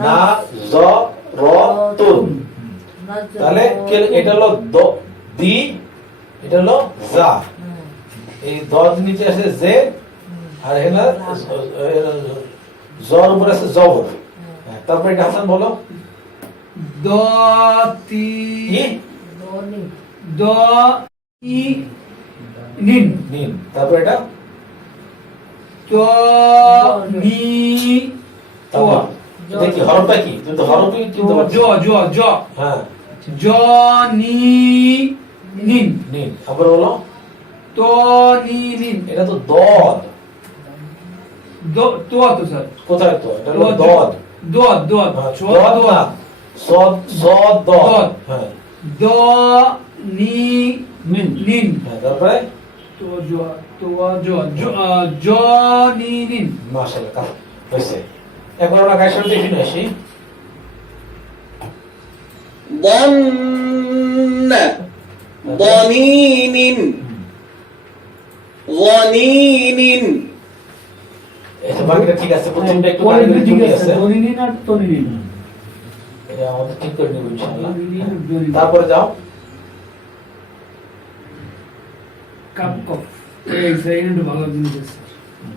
না জ রতুন। তাহলে এটা হলো দি, এটা হলো জা, এই দর নিচে আছে জে, আর এখানে জর উপরে আছে জবর। হ্যাঁ, তারপরে এটা হাসান বলো, দতি কি দনি দ ই নিন নিন। তারপরে এটা ত নি তো তারপর এটা কি হরফটা কি? তুমি তো হরফই কিন্তু জ জ জ হ্যাঁ, জ নি নিন নিন। আবার বলো, ত নি নিন এটা তো দদ, দ তো তো স্যার কোথায় তো? এটা হলো দদ। দদ দদ হ্যাঁ, ছ দদ দদ না, সদ সদ দদ। দদ। হ্যাঁ, দ নি নিন নিন হ্যাঁ, তারপরে তো জ তো জ জ জ নি নিন মাশাআল্লাহ, কাজ হয়েছে। এখন আমরা গায়ের সাথে দেখে নিয়ে আসি। ظن ظنين ظنين এটা বাকিটা ঠিক আছে, প্রথমটা একটু পরে গাড়ি ঠিক ঠিক আছে আছে, দনি নিন আর তো নিন এটা আমাদের ঠিক করে নিব ইনশাআল্লাহ। দনি নিন তারপরে যাও, কাপ কপ এই সেকেন্ড ভালো জিনিস আছে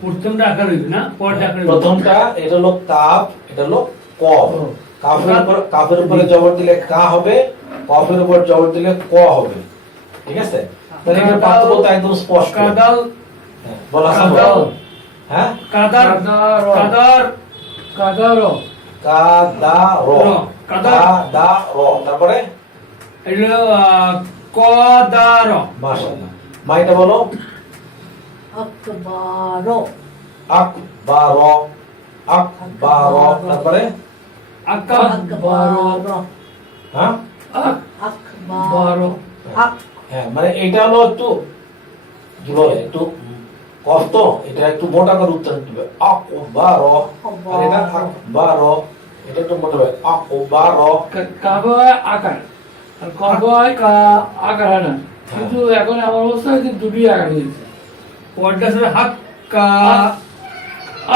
প্রথমটা আকার হইবে না পরটা আকার হইবে প্রথমটা এটা হলো কাফ, এটা হলো কফ। কাফের উপরে জবর দিলে কা হবে, কফের উপর জবর দিলে ক হবে, ঠিক আছে? তাহলে এটার পার্থক্য একদম স্পষ্ট। কাদাল হ্যাঁ, বলো হাসান বলো। কাদাল হ্যাঁ, কাদার কাদার কাদার কাদার, কাদার। তারপরে এটা কদার মাশাআল্লাহ, মা এটা বলো, আকবার আকবার, আকবার। তারপরে আকবার হ্যাঁ, আকবার হ্যাঁ, মানে এটা হলো একটু কি বলে, একটু কষ্ট, এটা একটু মোটা করে উচ্চারণ দিবে, আকবার। আর এটা আকবার, এটা একটু মোটা হবে, আকবার। কাবায় আকার আর কাবায় কা আকার হয় না, কিন্তু এখন আমার অবস্থা হচ্ছে দুটি আকার হয়েছে। পরটা স্যার হাক্কা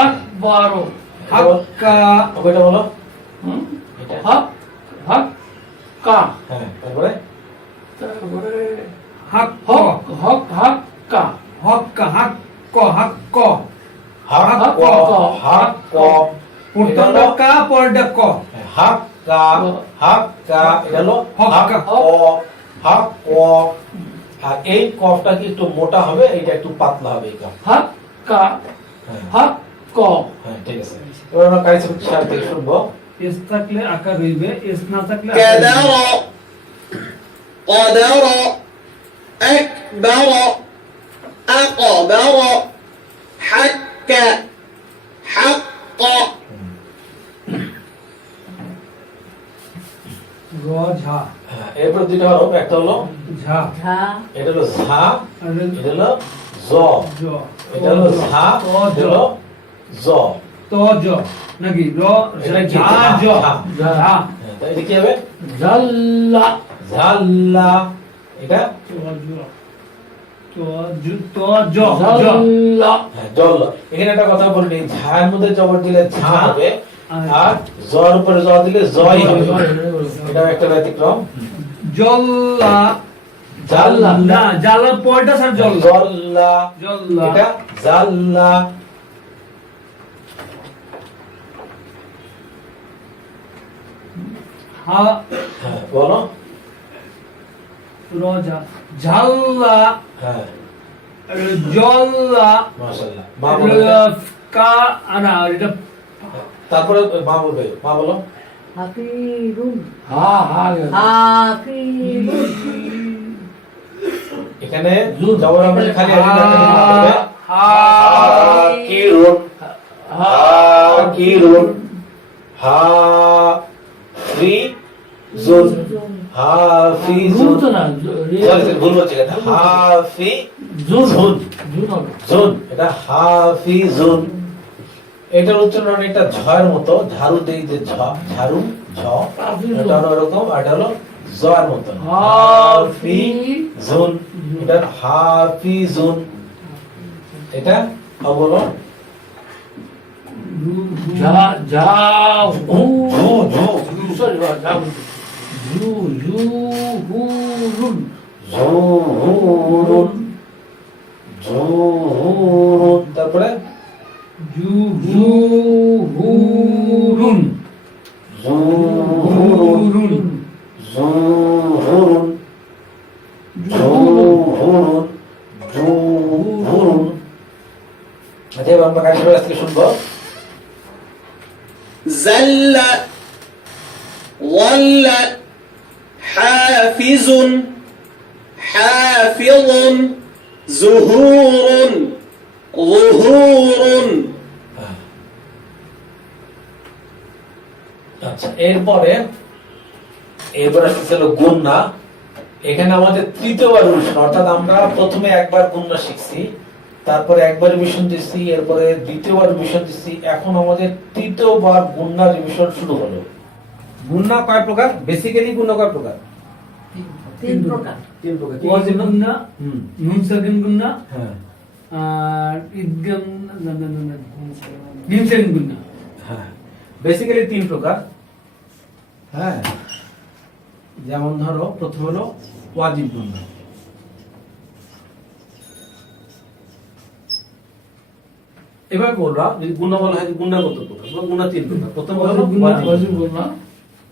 আকবার হাক্কা এটা বলো, হুম, এটা হক হক কা, হ্যাঁ, তারপরে তারপরে হাক হক হক হক কা, হক্কা হাক্ক হাক্ক হাক ক, হাক ক। এটা প্রথমটা হলো কা পরটা ক হাক কা, হাক কা। এটা হলো হাক ক, হাক ক। আর এই কফটা কি একটু মোটা হবে, এটা একটু পাতলা হবে এই কফ। হক কা হ্যাঁ, হক ক, হ্যাঁ, ঠিক আছে। এবার আমরা কাইসা সার থেকে শুনবো। এস থাকলে আকার হইবে, এস না থাকলে আকার হইবে। كدر قدر أكبر أقبر حك حق র ঝা হ্যাঁ, এরপর দুইটা হলো, একটা হলো ঝা ঝা এটা হলো ঝা, আর এটা হলো জ, জ এটা হলো ঝা, এটা হলো জ। তো জ নাকি র এটা কি? ঝা জ ঝা। ঝা হ্যাঁ, তাই এটা কি হবে? জাল্লা ঝাল্লা। এটা তো জ তো জ জ জাল্লা হ্যাঁ, জল। এখানে একটা কথা বলি, ঝায়ের মধ্যে জবর দিলে ঝা হবে, আর জর উপরে জ দিলে জয় হবে। এটা একটা ব্যতিক্রম। জল্লা জাল্লা, না জাল্লা পরটা স্যার জল্লা জল্লা। জল্লা এটা জাল্লা। হা হ্যাঁ, বলো। র ঝা ঝাল্লা হ্যাঁ, জল্লা মাশাআল্লাহ মা বলো কা আনা এটা তারপরে মা বলবে মা বলো হাফিরুন হা হা হাফিরুন এখানে জবর আমরা খালি আলিফ একটা নিতে হবে হাকিরুন হাকিরুন হাফিজুন হাফিজুন তো না সরি ভুল হচ্ছে এটা হাফিজুন জুন হবে জুন এটা হাফিজুন এটার উচ্চারণ এটা ঝয়ের মতো ঝাড়ু দেই যে ঝাড়ু ঝ এটা হলো এরকম আর এটা হলো জয়ের মতো হাফিজুন এটা হাফিজুন এটা বলো যা যা হু ঝু ঝু সরি বা যা জু জু হু রুন জুহুরুন জুহুরুন তারপরে জু জু হুরুন জুহুরুন জুহুরুন জুহুরুন জুহুরুন আচ্ছা এবার আমরা কাজ করে আজকে শুনবো زل ظل حافز حافظ زهور ظهور আচ্ছা এরপরে আসছিল গুণনা এখানে আমাদের তৃতীয়বার রিভিশন অর্থাৎ আমরা প্রথমে একবার গুণনা শিখছি তারপরে একবার রিভিশন দিচ্ছি এরপরে দ্বিতীয়বার রিভিশন দিচ্ছি এখন আমাদের তৃতীয়বার গুণনা রিভিশন শুরু হলো গুণনা কয় প্রকার বেসিক্যালি গুণনা কয় প্রকার তিন প্রকার তিন প্রকার কি ওয়াজিব গুন্না হুম নুন সাকিন গুন্না হ্যাঁ আর ইদগাম না না না না মিম সাকিন গুন্না হ্যাঁ বেসিক্যালি তিন প্রকার হ্যাঁ যেমন ধরো প্রথম হলো ওয়াজিব গুণনা এবার বলরা যদি গুণা বলা হয় গুণা কত প্রকার বলো গুণা তিন প্রকার প্রথম হলো ওয়াজিব ওয়াজিব গুন্না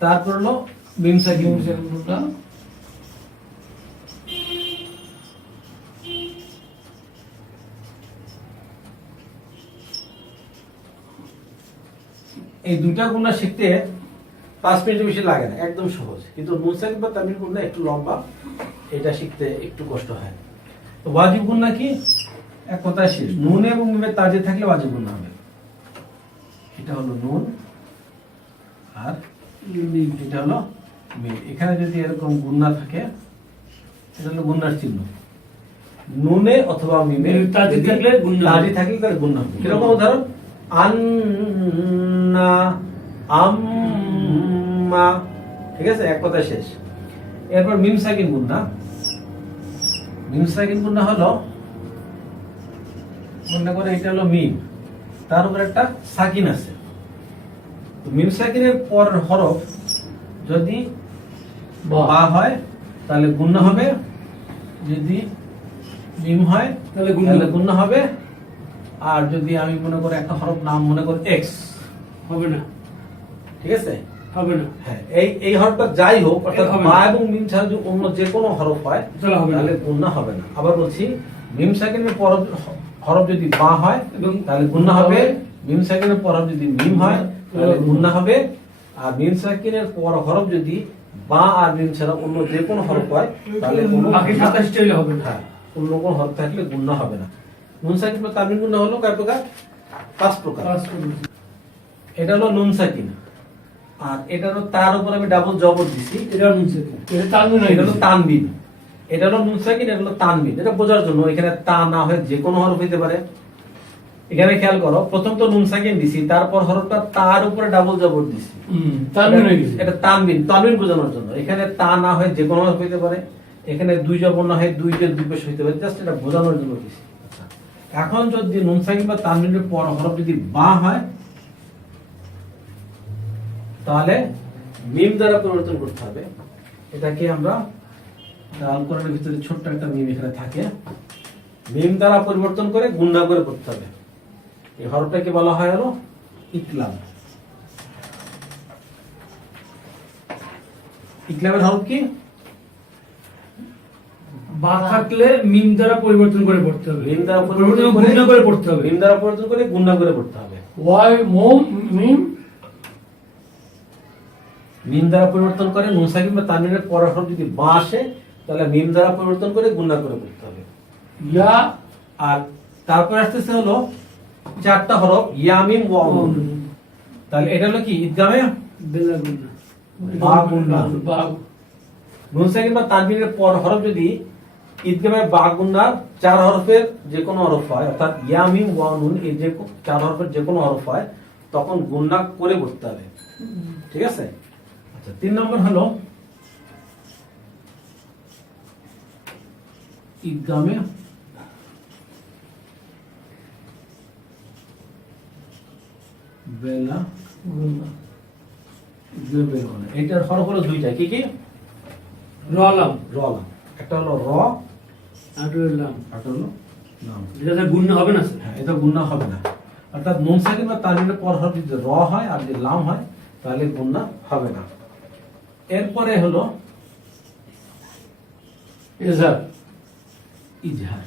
তারপর হলো মিম সাকিন গুন্না এই দুইটা গুণা শিখতে 5 মিনিটের বেশি লাগে না একদম সহজ কিন্তু নুন সাকিন বা তামিল গুণা একটু লম্বা এটা শিখতে একটু কষ্ট হয় তো ওয়াজিব গুণা কি এক কথায় শেষ নুন এবং মিমের তাজে থাকলে ওয়াজিব গুণা হবে এটা হলো নুন আর এটা হলো মিম এখানে যদি এরকম গুণা থাকে এটা হলো গুণার চিহ্ন নুনে অথবা মিমে তাজে থাকলে গুণনা হবে। তাজে থাকলে তার গুণা হবে কিরকম উদাহরণ আন্না আম্মা ঠিক আছে এক কথায় শেষ এরপর মিম সাকিন গুণা মিম সাকিন গুণা হলো মনে করে এটা হলো মিম তার উপর একটা সাকিন আছে তো মিম সাকিনের পর হরফ যদি বা হয় তাহলে গুণনা হবে যদি মিম হয় তাহলে তাহলে গুণনা হবে আর যদি আমি মনে করি একটা হরফ নাম মনে করি এক্স হবে না ঠিক আছে হবে না হ্যাঁ এই হরফটা যাই হোক অর্থাৎ হবে না। বা এবং মিম ছাড়া যদি অন্য যে কোনো হরফ হয় তাহলে হবে না। তাহলে গুণনা হবে না আবার বলছি মিম সাকিনের পর হরফ যদি বা হয় এবং তাহলে গুণনা হবে মিম সাকিনের পর হরফ যদি মিম হয় তাহলে গুণনা হবে আর মিম সাকিনের পর হরফ যদি বা আর মিম ছাড়া অন্য যে কোনো হরফ হয় তাহলে কোনো বাকি 27 টাইলে হবে না হ্যাঁ অন্য কোনো হরফ থাকলে গুণনা হবে না নুন সাকিন বা তামিল গুণনা হলো কয় প্রকার 5 প্রকার পাস করুন। এটা হলো নুন সাকিন আর এটা হলো তার উপর আমি ডাবল জবর দিছি এটা নুন সাকিন এটা তানবিন এটা হলো তানবিন এটা হলো নুন সাকিন এটা হলো তানবিন এটা বোঝার জন্য এখানে তা না হয়ে যে কোনো হরফ হইতে পারে এখানে খেয়াল করো প্রথম তো নুন সাকিন দিছি তারপর হরফটা তার উপরে ডাবল জবর দিছি তানবিন হয়ে গেছে এটা তানবিন তানবিন বোঝানোর জন্য এখানে তা না হয় যে কোনো হরফ হইতে পারে এখানে দুই জবর না হয় দুই যে দুই পেশ হইতে পারে জাস্ট এটা বোঝানোর জন্য দিছি এখন যদি নুন সাকিন বা তানবিনের পর হরফ যদি বা হয় তাহলে মিম দ্বারা পরিবর্তন করতে হবে এটাকে আমরা ডাল কোরআনের ভিতরে ছোট্ট একটা মিম এখানে থাকে মিম দ্বারা পরিবর্তন করে গুণনা করে করতে হবে এই হরফটাকে বলা হয় হলো ইকলাম ইকলামের হরফ কি বা থাকলে মিম দ্বারা পরিবর্তন করে পড়তে হবে। মিম দ্বারা পরিবর্তন করে গুণনা করে পড়তে হবে। মিম দ্বারা পরিবর্তন করে গুণনা করে পড়তে হবে। ওয়াই মোম মিম মিম দ্বারা পরিবর্তন করে নুন সাকিন বা তানবিনের পরের হরফ যদি বা আসে তাহলে মিম দ্বারা পরিবর্তন করে গুণনা করে পড়তে হবে। ইয়া আর তারপর আসতেছে হলো 4টা হরফ ইয়া মিম ওয়া নুন। তাহলে এটা হলো কি ইদগামে বেলা গুণনা। বা গুণনা। বা নুন সাকিন বা তানবিনের পর হরফ যদি ইদগামে বা গুণনার 4 হরফের যে কোনো হরফ হয়, অর্থাৎ ইয়া মিম ওয়া নুন এই যে 4 হরফের যে কোনো হরফ হয় তখন গুণনা করে পড়তে হবে। ঠিক আছে? আচ্ছা, 3 নম্বর হলো ইদগামে বেলা গুণনা। ইদগামে বেলা গুণনা। এটার হরফ হলো দুইটা, কি কি? রলাম র লাম। একটা হলো র, আর লাম। একটা হলো লাম। এটা গুণনা হবে না স্যার। হ্যাঁ, এটা গুণনা হবে না। অর্থাৎ নুন সাকিন বা তানবিনের পর হরফ যদি র হয় আর যদি লাম হয় তাহলে গুণনা হবে না। এরপরে হলো ইজহার ইজহার।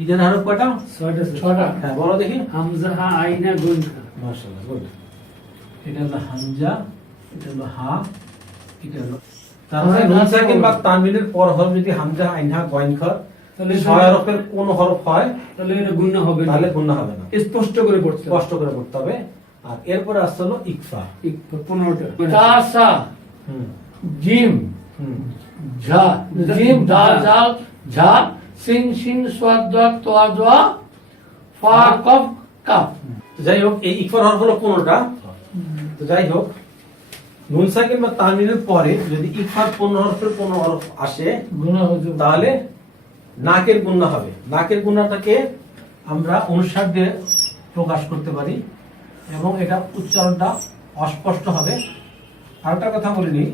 ইজহার হরফ কয়টা? 6টা স্যার। 6টা হ্যাঁ, বলো দেখি। হামজা হা আইনা গুণ খা। মাশাআল্লাহ, গুড। এটা হলো হামজা, এটা হলো হা, এটা হলো তারপরে নুন সাকিন বা তানবিনের পর হরফ যদি হামজা আইন হা গয়েন খ তাহলে 6 হরফের কোন হরফ হয় তাহলে এটা গুণনা হবে না। তাহলে গুণনা হবে না। স্পষ্ট করে পড়তে হবে। স্পষ্ট করে পড়তে হবে। আর এরপরে আসছে হলো ইকফা। 15টা। তাসা হুম জিম হুম ঝা জিম দাল জাল ঝা সিন শিন সোয়াদ দোয়া তোয়া দোয়া ফা কফ কাফ। তো যাই হোক, এই ইকফার হরফ হলো 15টা। তো যাই হোক, নুন সাকিন বা তানবিনের পরে যদি ইকফার 15 হরফের কোন হরফ আসে গুণা হতে তাহলে নাকের গুণনা হবে। নাকের গুণনাটাকে আমরা অনুসার দিয়ে প্রকাশ করতে পারি এবং এটা উচ্চারণটা অস্পষ্ট হবে। আরেকটা কথা বলিনি,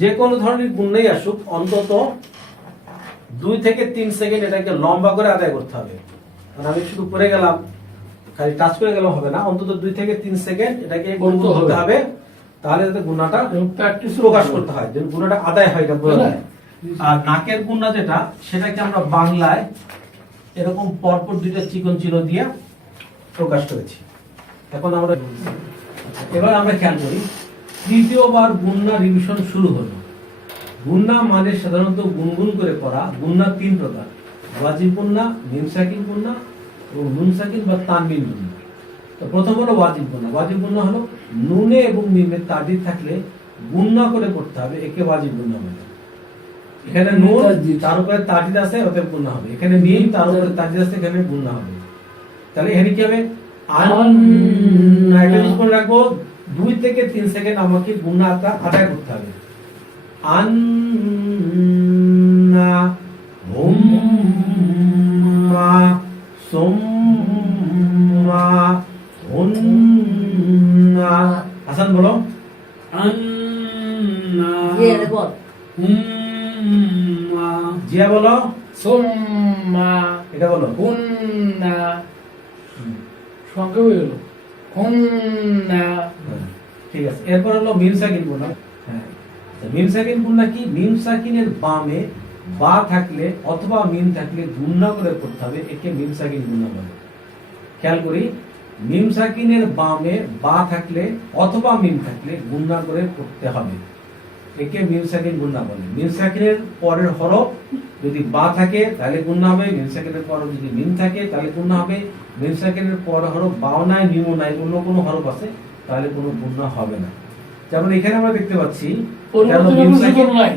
যে কোনো ধরনের গুণনাই আসুক অন্তত 2 থেকে 3 সেকেন্ড এটাকে লম্বা করে আদায় করতে হবে। কারণ আমি শুধু করে গেলাম, খালি টাচ করে গেলাম হবে না, অন্তত 2 থেকে 3 সেকেন্ড এটাকে গুনগুন করতে হবে। তাহলে যাতে গুণনাটা প্র্যাকটিস প্রকাশ করতে হয়, যেন গুণাটা আদায় হয়, এটা বোঝা যায়। আর নাকের গুণা যেটা, সেটাকে আমরা বাংলায় এরকম পরপর 2টা চিকন চিহ্ন দিয়ে প্রকাশ করেছি। এখন আমরা এবার আমরা খেয়াল করি, তৃতীয়বার গুণনা রিভিশন শুরু হলো। গুণনা মানে সাধারণত গুনগুন করে পড়া। গুণনা 3 প্রকার: ওয়াজিব গুণনা, মিম সাকিন গুণনা এবং নুন সাকিন বা তানবিন গুণনা। তো প্রথম হলো ওয়াজিব গুণনা। ওয়াজিব গুণনা হলো নুনে এবং মিমে তারদিদ থাকলে গুণনা করে পড়তে হবে, একে ওয়াজিব গুণনা বলে। এখানে নুন তার উপরে তারদিদ আছে, অতএব গুণনা হবে। এখানে মিম তার উপরে তারদিদ আছে, এখানে গুণনা হবে। তাহলে এখানে কি হবে? একটা জিনিস মনে রাখবো, 2 থেকে 3 সেকেন্ড আমাকে গুণনাটা আদায় করতে হবে। আন্না হুম্মা সুম্মা হুন্না। হাসান বলো। আন্না ইয়ে রে বল। হুম্মা জিয়া বলো। সুম্মা এটা বলো। হুন্না সংখ্যা হয়ে গেল হুন্না। ঠিক আছে, এরপর হলো মিম সাকিন গুণা। হ্যাঁ, মিম সাকিন গুণা কি? মিম সাকিনের বামে বা থাকলে অথবা মিম থাকলে গুণনা করে পড়তে হবে, একে মিম সাকিন গুণা বলে। খেয়াল করি, মিম সাকিনের বামে বা থাকলে অথবা মিম থাকলে গুণনা করে পড়তে হবে, একে মিম সাকিন গুণনা বলে। মিম সাকিনের পরের হরফ যদি বা থাকে তাহলে গুণনা হবে, মিম সাকিনের পর যদি মিম থাকে তাহলে গুণনা হবে। মিম সাকিনের পরের হরফ বাও নাই, মিমও নাই, অন্য কোনো হরফ আছে তাহলে কোনো গুণনা হবে না। যেমন এখানে আমরা দেখতে পাচ্ছি, মিম সাকিন নাই,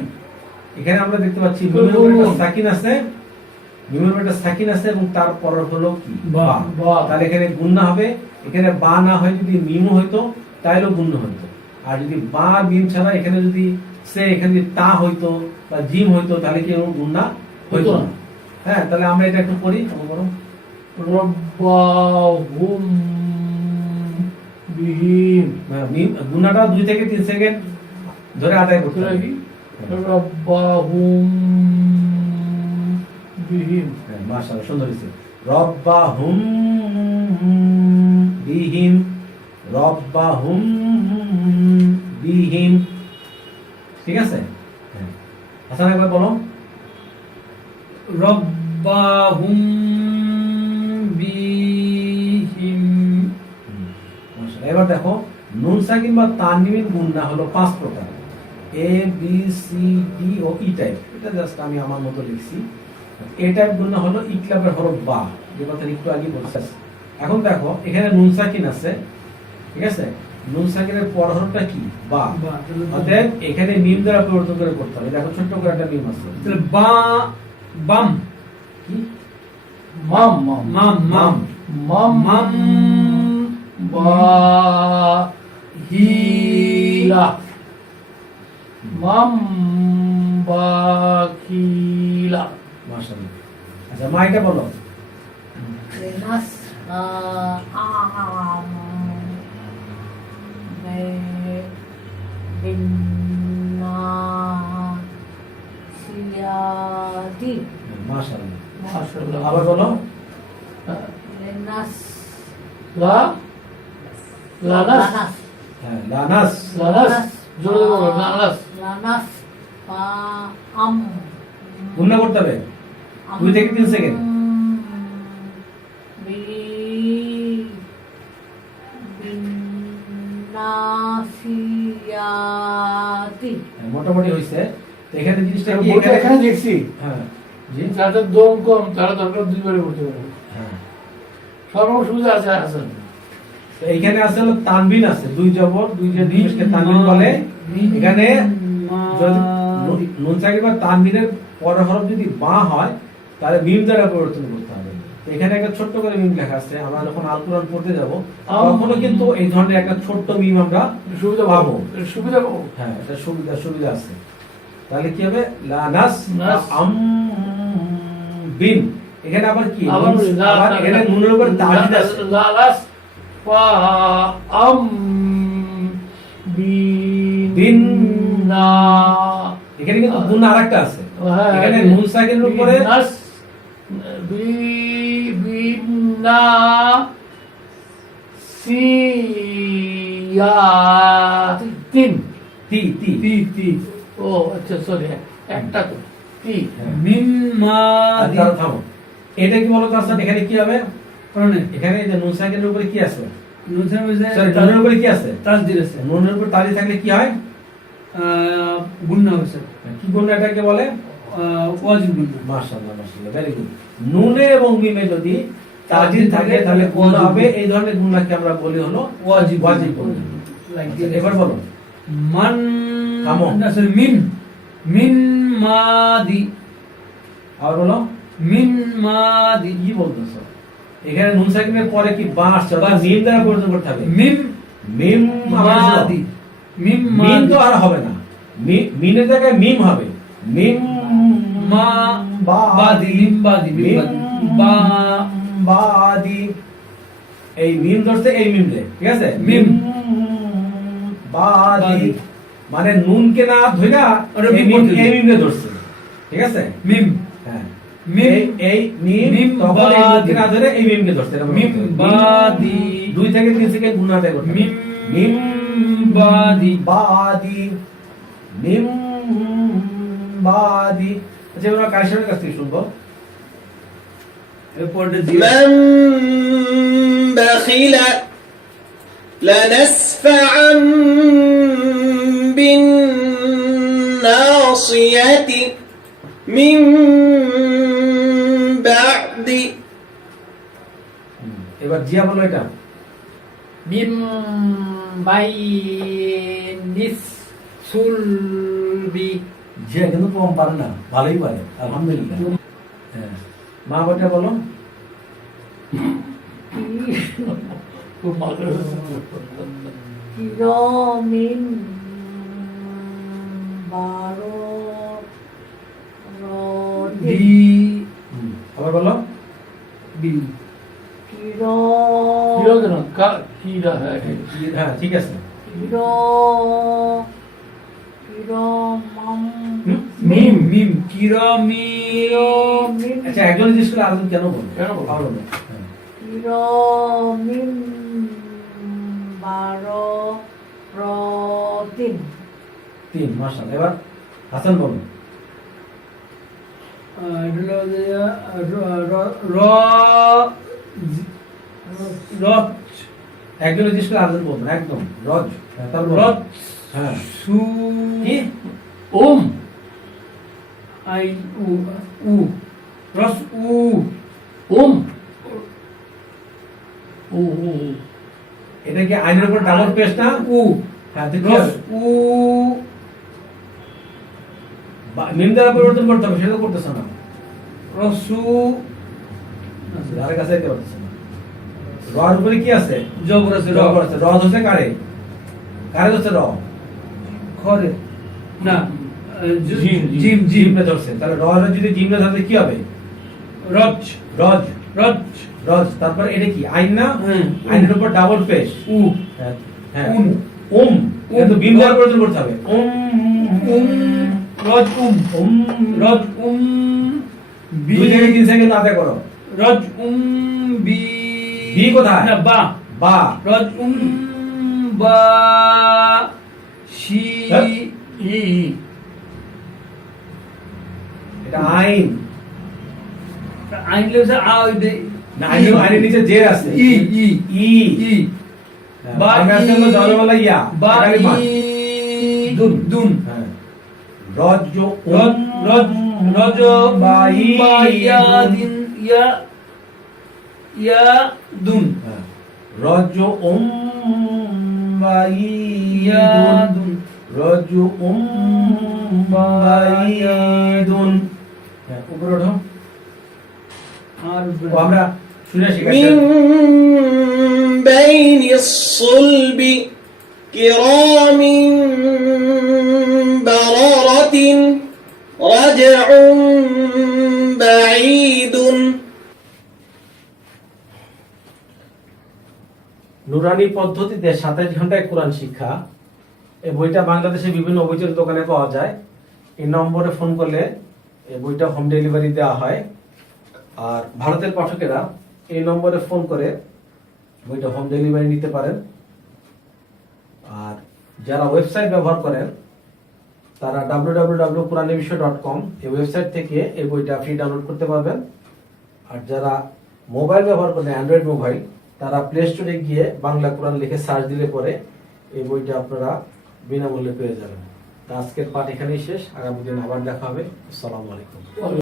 এখানে আমরা দেখতে পাচ্ছি মিমের উপরে একটা সাকিন আছে, মিমের উপরে একটা সাকিন আছে এবং তার পরের হলো কি? বা। বা। তাহলে এখানে গুণনা হবে। এখানে বা না হয় যদি মিমও হইতো তাহলেও গুণনা হইতো। আর যদি বা মিম ছাড়া এখানে যদি এখানে যদি তা হইতো বা জিম হইতো তাহলে কি গুণনা হইতো না। হ্যাঁ, তাহলে আমরা এটা একটু পড়ি। রব্বাহুম বিহিম। মিম গুণনাটা 2 থেকে 3 সেকেন্ড ধরে আদায় করতে হবে। রব্বাহুম বিহিম। মাশাআল্লাহ, সুন্দর হয়েছে। রব্বাহুম বিহিম, রব্বাহুম বিহিম। ঠিক আছে? হাসান একবার বলো। রব্বাহুম বিহিম। মাশাআল্লাহ। এবার দেখো নুন সাকিন বা তানবিন গুণনা হলো 5 প্রকার, A B C D O E type. এটা জাস্ট আমি আমার মতো লিখছি। এ টাইপ গুণনা হলো ইকলাবের হরফ বা, যে কথা একটু আগে বলছি। এখন দেখো এখানে নুন সাকিন আছে, ঠিক আছে? নুন সাকিনের পর হরফটা কি? বা। বা, তাহলে বা। অতএব এখানে মিম দ্বারা পরিবর্তন করে পড়তে হবে। দেখো ছোট্ট করে একটা মিম আছে। তাহলে বা বাম কি? মাম মাম মাম মাম মাম মাম বা হিলা মাম বা কিলা। মাশাআল্লাহ। আচ্ছা মা এটা বলো। Lenas Binna Siyadi মাশাআল্লাহ। মাশাআল্লাহ। আবার বলো। Lenas লা লানাস Lanas হ্যাঁ, লানাস। লানাস জোরে বলো লানাস। Lanas Am গুণনা করতে হবে 2 থেকে 3 সেকেন্ড। Binasiyati মোটামুটি হইছে। তো এখানে জিনিসটা কি? বইটা এখানে দেখছি হ্যাঁ জি যাদের দম কম তারা দরকার দুইবারে পড়তে পারে, হ্যাঁ। সর্ব সুবিধা আছে হাসান। তো এইখানে আছে হলো তানবিন আছে, 2 জবর 2 যে জিনিসকে তানবিন বলে। এখানে যদি নুন সাকিন বা তানবিনের পরের হরফ যদি বা হয় তাহলে মিম দ্বারা পরিবর্তন করতে হবে। তো এখানে একটা ছোট্ট করে মিম লেখা আছে। আমরা যখন আল কোরআন পড়তে যাব তখনও কিন্তু এই ধরনের একটা ছোট্ট মিম আমরা সুবিধা পাবো, সুবিধা পাবো। হ্যাঁ, এটা সুবিধা আছে। তাহলে কি হবে? লানাস নাস। আম বিন। এখানে আবার কি? আবার বলি, আবার এখানে নুনের উপর তাজিদ আছে। লালাস ফা আম বিন বিন। না। এখানে কিন্তু গুণা আরেকটা আছে। হ্যাঁ, এখানে নুন সাকিনের উপরে বিনাস বিনা সিয়াতিন। তি তি তি তি ও আচ্ছা সরি, একটা তো তি। মিম মাদি আচ্ছা, থামো। এটা কি বলতো আসান? এখানে কি হবে? কারণে এখানে যে নুন সাকিনের উপরে কি আছে? নুনসার মধ্যে সরি, নুনের উপরে কি আছে? তাসদির আছে, নুনের উপর তাজি থাকলে কি হয়? গুণনা হয়েছে, কি গুণ এটাকে বলে? ওয়াজিব গুণনা। মাশাআল্লাহ মাশাআল্লাহ, ভেরি গুড। নুনে এবং মিমে যদি তাজিদ থাকে তাহলে গুণ হবে। এই ধরনের গুণকে আমরা বলি হলো ওয়াজিব ওয়াজিব গুণ। আচ্ছা, এবার বলো। মান থামো। আসলে মিন মিন মাদি আবার বলো। মিন মাদি কি বলতেছো? এখানে নুন সাকিনের পরে কি বা আসছে? অর্থাৎ মিম দ্বারা পরিবর্তন করতে হবে। মিম মিম মাদি মিম মিম তো মাদি আর হবে না। মিমের জায়গায় মিম হবে। মিম মা বাদি মিম বাদি মিম বাদি বা বাদি। এই মিম ধরছে এই মিম রে, ঠিক আছে? মিম। বাদি বাদি। মানে নুনকে না ধইরা ওটা এই বিপরীত মিম, এই মিম রে ধরছে, ঠিক আছে? মিম হ্যাঁ, মিম এই মিম মিম তখন এই নুনকে বাদি। না ধরে এই মিমকে ধরছে। এটা মিম বাদি 2 থেকে 3 সেকেন্ড গুণ আদায় করতে হবে। মিম মিম বাদি বাদি মিম বাদি। আচ্ছা আমরা কায়সারের কাছ থেকে শুনবো। এরপরটা দিয়ে من بخل لنسفعا بالناصية من بعد এবার জিয়া বলো এটা। মিম বাইনিস সুলবি। জিয়া কিন্তু কম পারে না, ভালোই পারে, আলহামদুলিল্লাহ। হ্যাঁ, মা বটা বলো। খুব ভালো। Kiromin Baro ডি Rodin আবার বলো। বি Kiro কিরা কেন কিরা? হ্যাঁ হ্যাঁ ঠিক আছে। Kiro Mam মিম মিম কিরামি Kiromin আচ্ছা একজন জিজ্ঞেস করে আরেকজন কেন বলবো? কেন বলবো? আবার বলো। হ্যাঁ। Kiromin Baro Rodin 3 মাশাআল্লাহ। এবার হাসান বলো। এটা হলো যে, রথ একজন জিজ্ঞেস করে আরেকজন বলবেন একদম রজ। হ্যাঁ, তারপর বলুন। রথ হ্যাঁ সু কি ওম আই উ উ রস উ ওম ও ও এটা কি আইনের উপর ডাবল পেশ না? উ হ্যাঁ তো কি রস হবে? উ মিম দ্বারা পরিবর্তন করতে হবে, সেটা তো করতেছ না। রসু যার কাছে যেতে পারতেছ না। রর উপরে কি আছে? জবর আছে র আছে। র হচ্ছে কারে? কারে হচ্ছে র? খরে না জিম, জিম জিম জিম নে ধরছে। তাহলে র এর যদি জিম নে ধরলে কি হবে? রচ রজ। রচ রজ। তারপর এটা কি আইন না? হ্যাঁ। আইনের উপর ডাবল পেশ। উ হ্যাঁ হ্যাঁ উম। ওম। কিন্তু বিম দ্বারা পরিবর্তন করতে হবে। ওম রজ ওম রজ বি 2 থেকে 3 সেকেন্ড আদায় করো। রজ বি বি কোথায়? না বা বা। রজ বা শি হ্যাঁ। ই এটা আইন। আইন লেছে আ ওই দে না আইনের নিচে জের আছে। ই ই ই ই বা আমি আসলে হলো জনবেলা ইয়া। বা আগামী মান। ই দুন। দুন হ্যাঁ। রজ রজ রজ রজ বা ই বা ইয়া দিন ইয়া ইয়া দুন হ্যাঁ। রজ ওম বা ই ইয়া দুন। দুন রজ ওম বা ই দুন। হ্যাঁ, উপরে ওঠো। আর ও আমরা শুনে শিখাচ্ছি। من بين الصلب كرام بررة رجع بعيد নুরানি পদ্ধতিতে 27 ঘন্টায় কোরআন শিক্ষা, এই বইটা বাংলাদেশে বিভিন্ন অভিযোগ দোকানে পাওয়া যায়। এই নম্বরে ফোন করলে এই বইটা হোম ডেলিভারি দেওয়া হয়। আর ভারতের পাঠকেরা এই নম্বরে ফোন করে বইটা হোম ডেলিভারি নিতে পারেন। আর যারা ওয়েবসাইট ব্যবহার করেন তারা www.quranebishoy.com এই ওয়েবসাইট থেকে এই বইটা ফ্রি ডাউনলোড করতে পারবেন। আর যারা মোবাইল ব্যবহার করেন অ্যান্ড্রয়েড মোবাইল, তারা প্লে স্টোরে গিয়ে বাংলা কোরআন লিখে সার্চ দিলে পরে এই বইটা আপনারা বিনামূল্যে পেয়ে যাবেন। তা আজকের পাঠ এখানেই শেষ। আগামী দিন আবার দেখা হবে। আসসালামু আলাইকুম।